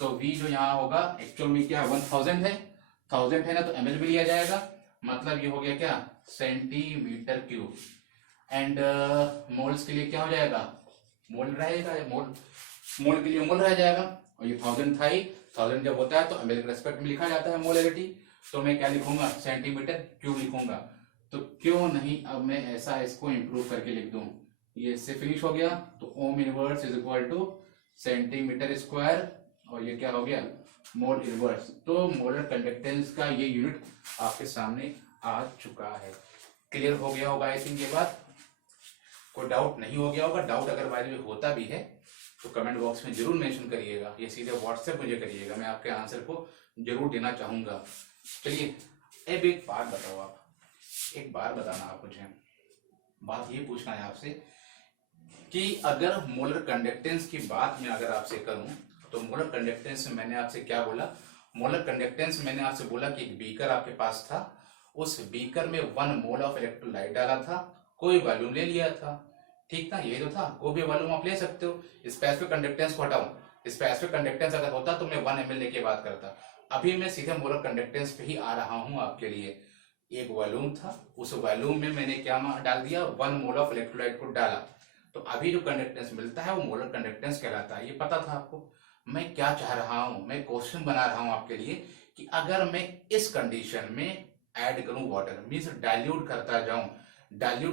तो वी जो यहाँ होगा एक्चुअल में क्या 1000 है, 1000 है ना, तो एमएल भी लिया जाएगा। मतलब ये हो गया क्या सेंटीमीटर क्यूब। एंड मोल्स के लिए क्या हो जाएगा, मोल रहेगा, मोल के लिए मोल रह जाएगा। और ये 1000 था ही, 1000 जब होता है तो एमएल के रेस्पेक्ट में लिखा जाता है मोलैरिटी। तो मैं क्या लिखूंगा, सेंटीमीटर क्यूब लिखूंगा। तो क्यों नहीं अब मैं ऐसा इसको इंप्रूव करके लिख दूं। ये इससे फिनिश हो गया। तो ohm inverse is equal two centimetre square और ये क्या हो गया मोल इनवर्स। तो मोलर कंडक्टेंस का ये यूनिट आपके सामने आ चुका है। क्लियर हो गया होगा आई थिंक ये बात। कोई डाउट नहीं हो गया होगा। डाउट अगर बारे में होता भी है तो कमेंट बॉक्स में जरूर मेंशन करिएगा, ये सीधे व्हाट्सएप मुझे करिएगा, मैं आपके आंसर को जरूर देना चाहूंगा। चलिए अब एक बात बताओ, आप एक बार बताना, आप मुझे बात ये पूछना है आपसे कि अगर मोलर कंडक्टेंस की बात मैं अगर आपसे करूं तो मोलर कंडक्टेंस में मैंने आपसे क्या बोला, मोलर कंडक्टेंस मैंने आपसे बोला कि एक बीकर आपके पास था, उस बीकर में 1 मोल ऑफ इलेक्ट्रोलाइट डाला था, कोई वॉल्यूम ले लिया था, ठीक था, यही तो था। कोई भी वॉल्यूम आप ले सकते हो। स्पेसिफिक कंडक्टेंस को हटाऊं, स्पेसिफिक कंडक्टेंस अगर होता तो मैं 1 ml लेके बात करता। अभी मैं सीधे मोलर कंडक्टेंस पे ही आ रहा हूं आपके लिए। एक वॉल्यूम था, उस वॉल्यूम में मैंने क्या डाल दिया 1 मोल ऑफ इलेक्ट्रोलाइट को डाला। तो अभी जो कंडक्टेंस मिलता है वो मोलर कंडक्टेंस कहलाता है। ये पता था आपको। मैं क्या चाह रहा हूं, मैं क्वेश्चन बना रहा हूं आपके लिए कि अगर मैं इस कंडीशन में ऐड करूं वाटर, मींस डाइल्यूट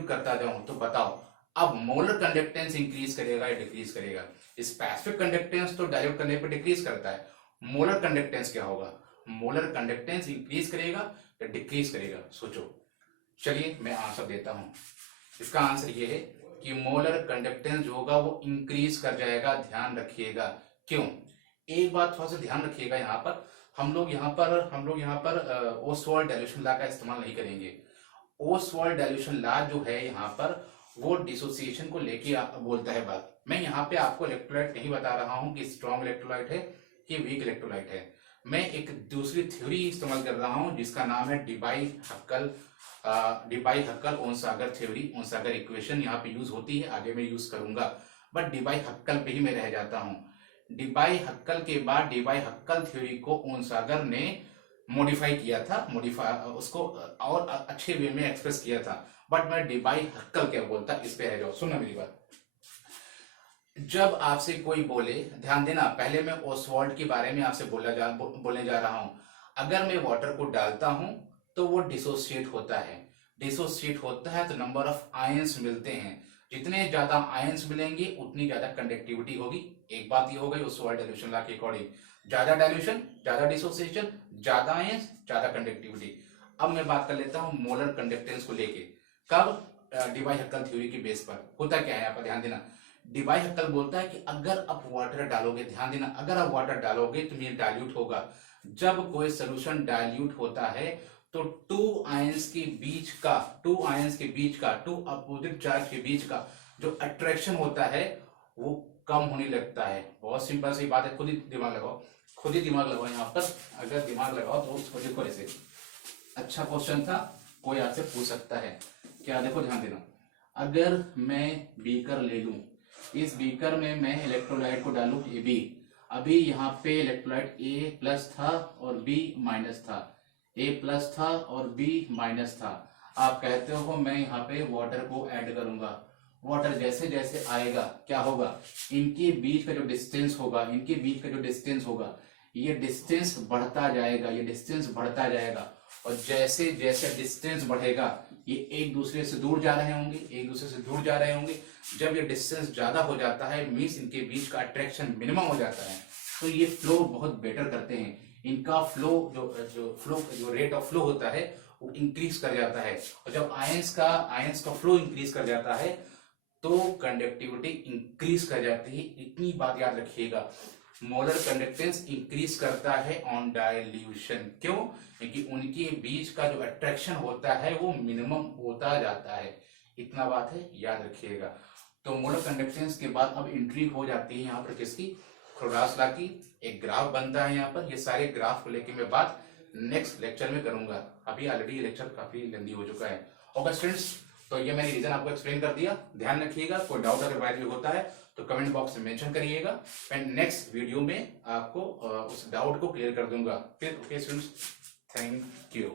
करता जाऊं तो बताओ अब मोलर कंडक्टेंस इंक्रीज करेगा या डिक्रीज करेगा। स्पेसिफिक कंडक्टेंस तो डाइल्यूट करने पर डिक्रीज करता है, मोलर कंडक्टेंस क्या होगा, मोलर कंडक्टेंस इंक्रीज करेगा या डिक्रीज करेगा, सोचो। चलिए मैं आंसर देता हूं। इसका आंसर ये है कि मोलर कंडक्टेंस जो होगा वो इंक्रीज कर जाएगा। ध्यान रखिएगा क्यों, एक बात थोड़ा सा ध्यान रखिएगा। यहाँ पर हम लोग यहाँ पर ओस्वाल्ड डाइल्यूशन लॉ का इस्तेमाल नहीं करेंगे। ओस्वाल्ड डाइल्यूशन लॉ जो है यहाँ पर वो डिसोसिएशन को लेके बोलता है बात। मैं यहाँ पे आपको इलेक्ट्रोलाइट नहीं बता रहा हूँ कि स्ट्रॉन्ग इलेक्ट्रोलाइट है कि वीक इलेक्ट्रोलाइट है। मैं एक दूसरी थ्योरी इस्तेमाल कर रहा हूँ जिसका नाम है डिबाई हक्कल ओनसागर थ्योरी, ओनसागर इक्वेशन यहाँ पे यूज होती है, आगे मैं यूज करूंगा। बट डीबाई हक्कल पे ही मैं रह जाता हूँ। डीबाई हक्कल के बाद डीबाई हक्कल थ्योरी को ओनसागर ने मॉडिफाई किया था, उसको और अच्छे वे में एक्सप्रेस किया था, बट मैं डीबाई हक्कल क्या बोलता, इस पे रह जाओ। सुनना मेरी बात, जब आपसे कोई बोले, ध्यान देना, पहले मैं ओसवाल्ड के बारे में आपसे बोलने जा रहा हूं। अगर मैं वाटर को डालता हूं तो वो डिसोसिएट होता है, डिसोसिएट होता है तो नंबर ऑफ आयंस मिलते हैं, जितने ज्यादा आयंस मिलेंगे उतनी ज्यादा कंडक्टिविटी होगी। एक बात ये हो गई ओसवाल्ड डाइल्यूशन लॉ के अकॉर्डिंग, ज्यादा डाइल्यूशन ज्यादा डिसोसिएशन, ज्यादा आयंस ज्यादा कंडक्टिविटी। अब मैं बात कर लेता हूं मोलर कंडक्टेंस को लेके, कब, डीबाई हक्कल थ्योरी के बेस पर। होता क्या है यहाँ पर, ध्यान देना, डीबाई हक्कल बोलता है कि अगर आप वाटर डालोगे, ध्यान देना, अगर आप वाटर डालोगे तो ये डाइल्यूट होगा। जब कोई सोल्यूशन डाइल्यूट होता है तो टू आयंस के बीच का, टू अपोजिट चार्ज के बीच का जो अट्रैक्शन होता है वो कम होने लगता है। बहुत सिंपल सी बात है, खुद ही दिमाग लगाओ, खुद ही दिमाग लगाओ यहाँ पर। अगर दिमाग लगाओ तो उसको देखो ऐसे, अच्छा क्वेश्चन था, कोई आपसे पूछ सकता है क्या, देखो ध्यान देना, अगर मैं बीकर ले लूं, इस बीकर में मैं इलेक्ट्रोलाइट को डालूं AB, अभी यहाँ पे इलेक्ट्रोलाइट A प्लस था और B माइनस था, A प्लस था और B माइनस था। आप कहते हो मैं यहाँ पे वाटर को ऐड करूंगा, वाटर जैसे जैसे आएगा क्या होगा, इनके बीच का जो डिस्टेंस होगा, इनके बीच का जो डिस्टेंस होगा, ये डिस्टेंस बढ़ता जाएगा, ये डिस्टेंस बढ़ता जाएगा, और जैसे जैसे डिस्टेंस बढ़ेगा ये एक दूसरे से दूर जा रहे होंगे, एक दूसरे से दूर जा रहे होंगे। जब ये डिस्टेंस ज्यादा हो जाता है, मींस इनके बीच का अट्रैक्शन मिनिमम हो जाता है, तो ये फ्लो बहुत बेटर करते हैं। इनका फ्लो जो रेट ऑफ फ्लो होता है वो इंक्रीज कर जाता है, और जब आयंस का फ्लो इंक्रीज कर जाता है तो कंडक्टिविटी इंक्रीज कर जाती है। इतनी बात याद रखिएगा, मोलर कंडक्टेंस इंक्रीज करता है ऑन डाइल्यूशन। क्यों? क्योंकि उनके बीच का जो अट्रैक्शन होता है वो मिनिमम होता जाता है। इतना बात है, याद रखिएगा। तो मोलर कंडक्टेंस के बाद अब एंट्री हो जाती है यहाँ पर किसकी, ख्रोडास लॉ की। एक ग्राफ बनता है यहाँ पर, ये सारे ग्राफ को लेके मैं बात नेक्स्ट लेक्चर में करूंगा, अभी ऑलरेडी लेक्चर काफी लेंदी हो चुका है। ओके स्टूडेंट्स, तो ये मैंने रीजन आपको एक्सप्लेन कर दिया, ध्यान रखिएगा। कोई डाउट अगर बाय होता है तो कमेंट बॉक्स में मेंशन करिएगा, मैं नेक्स्ट वीडियो में आपको उस डाउट को क्लियर कर दूंगा। फिर ओके स्टूडेंट्स, थैंक यू।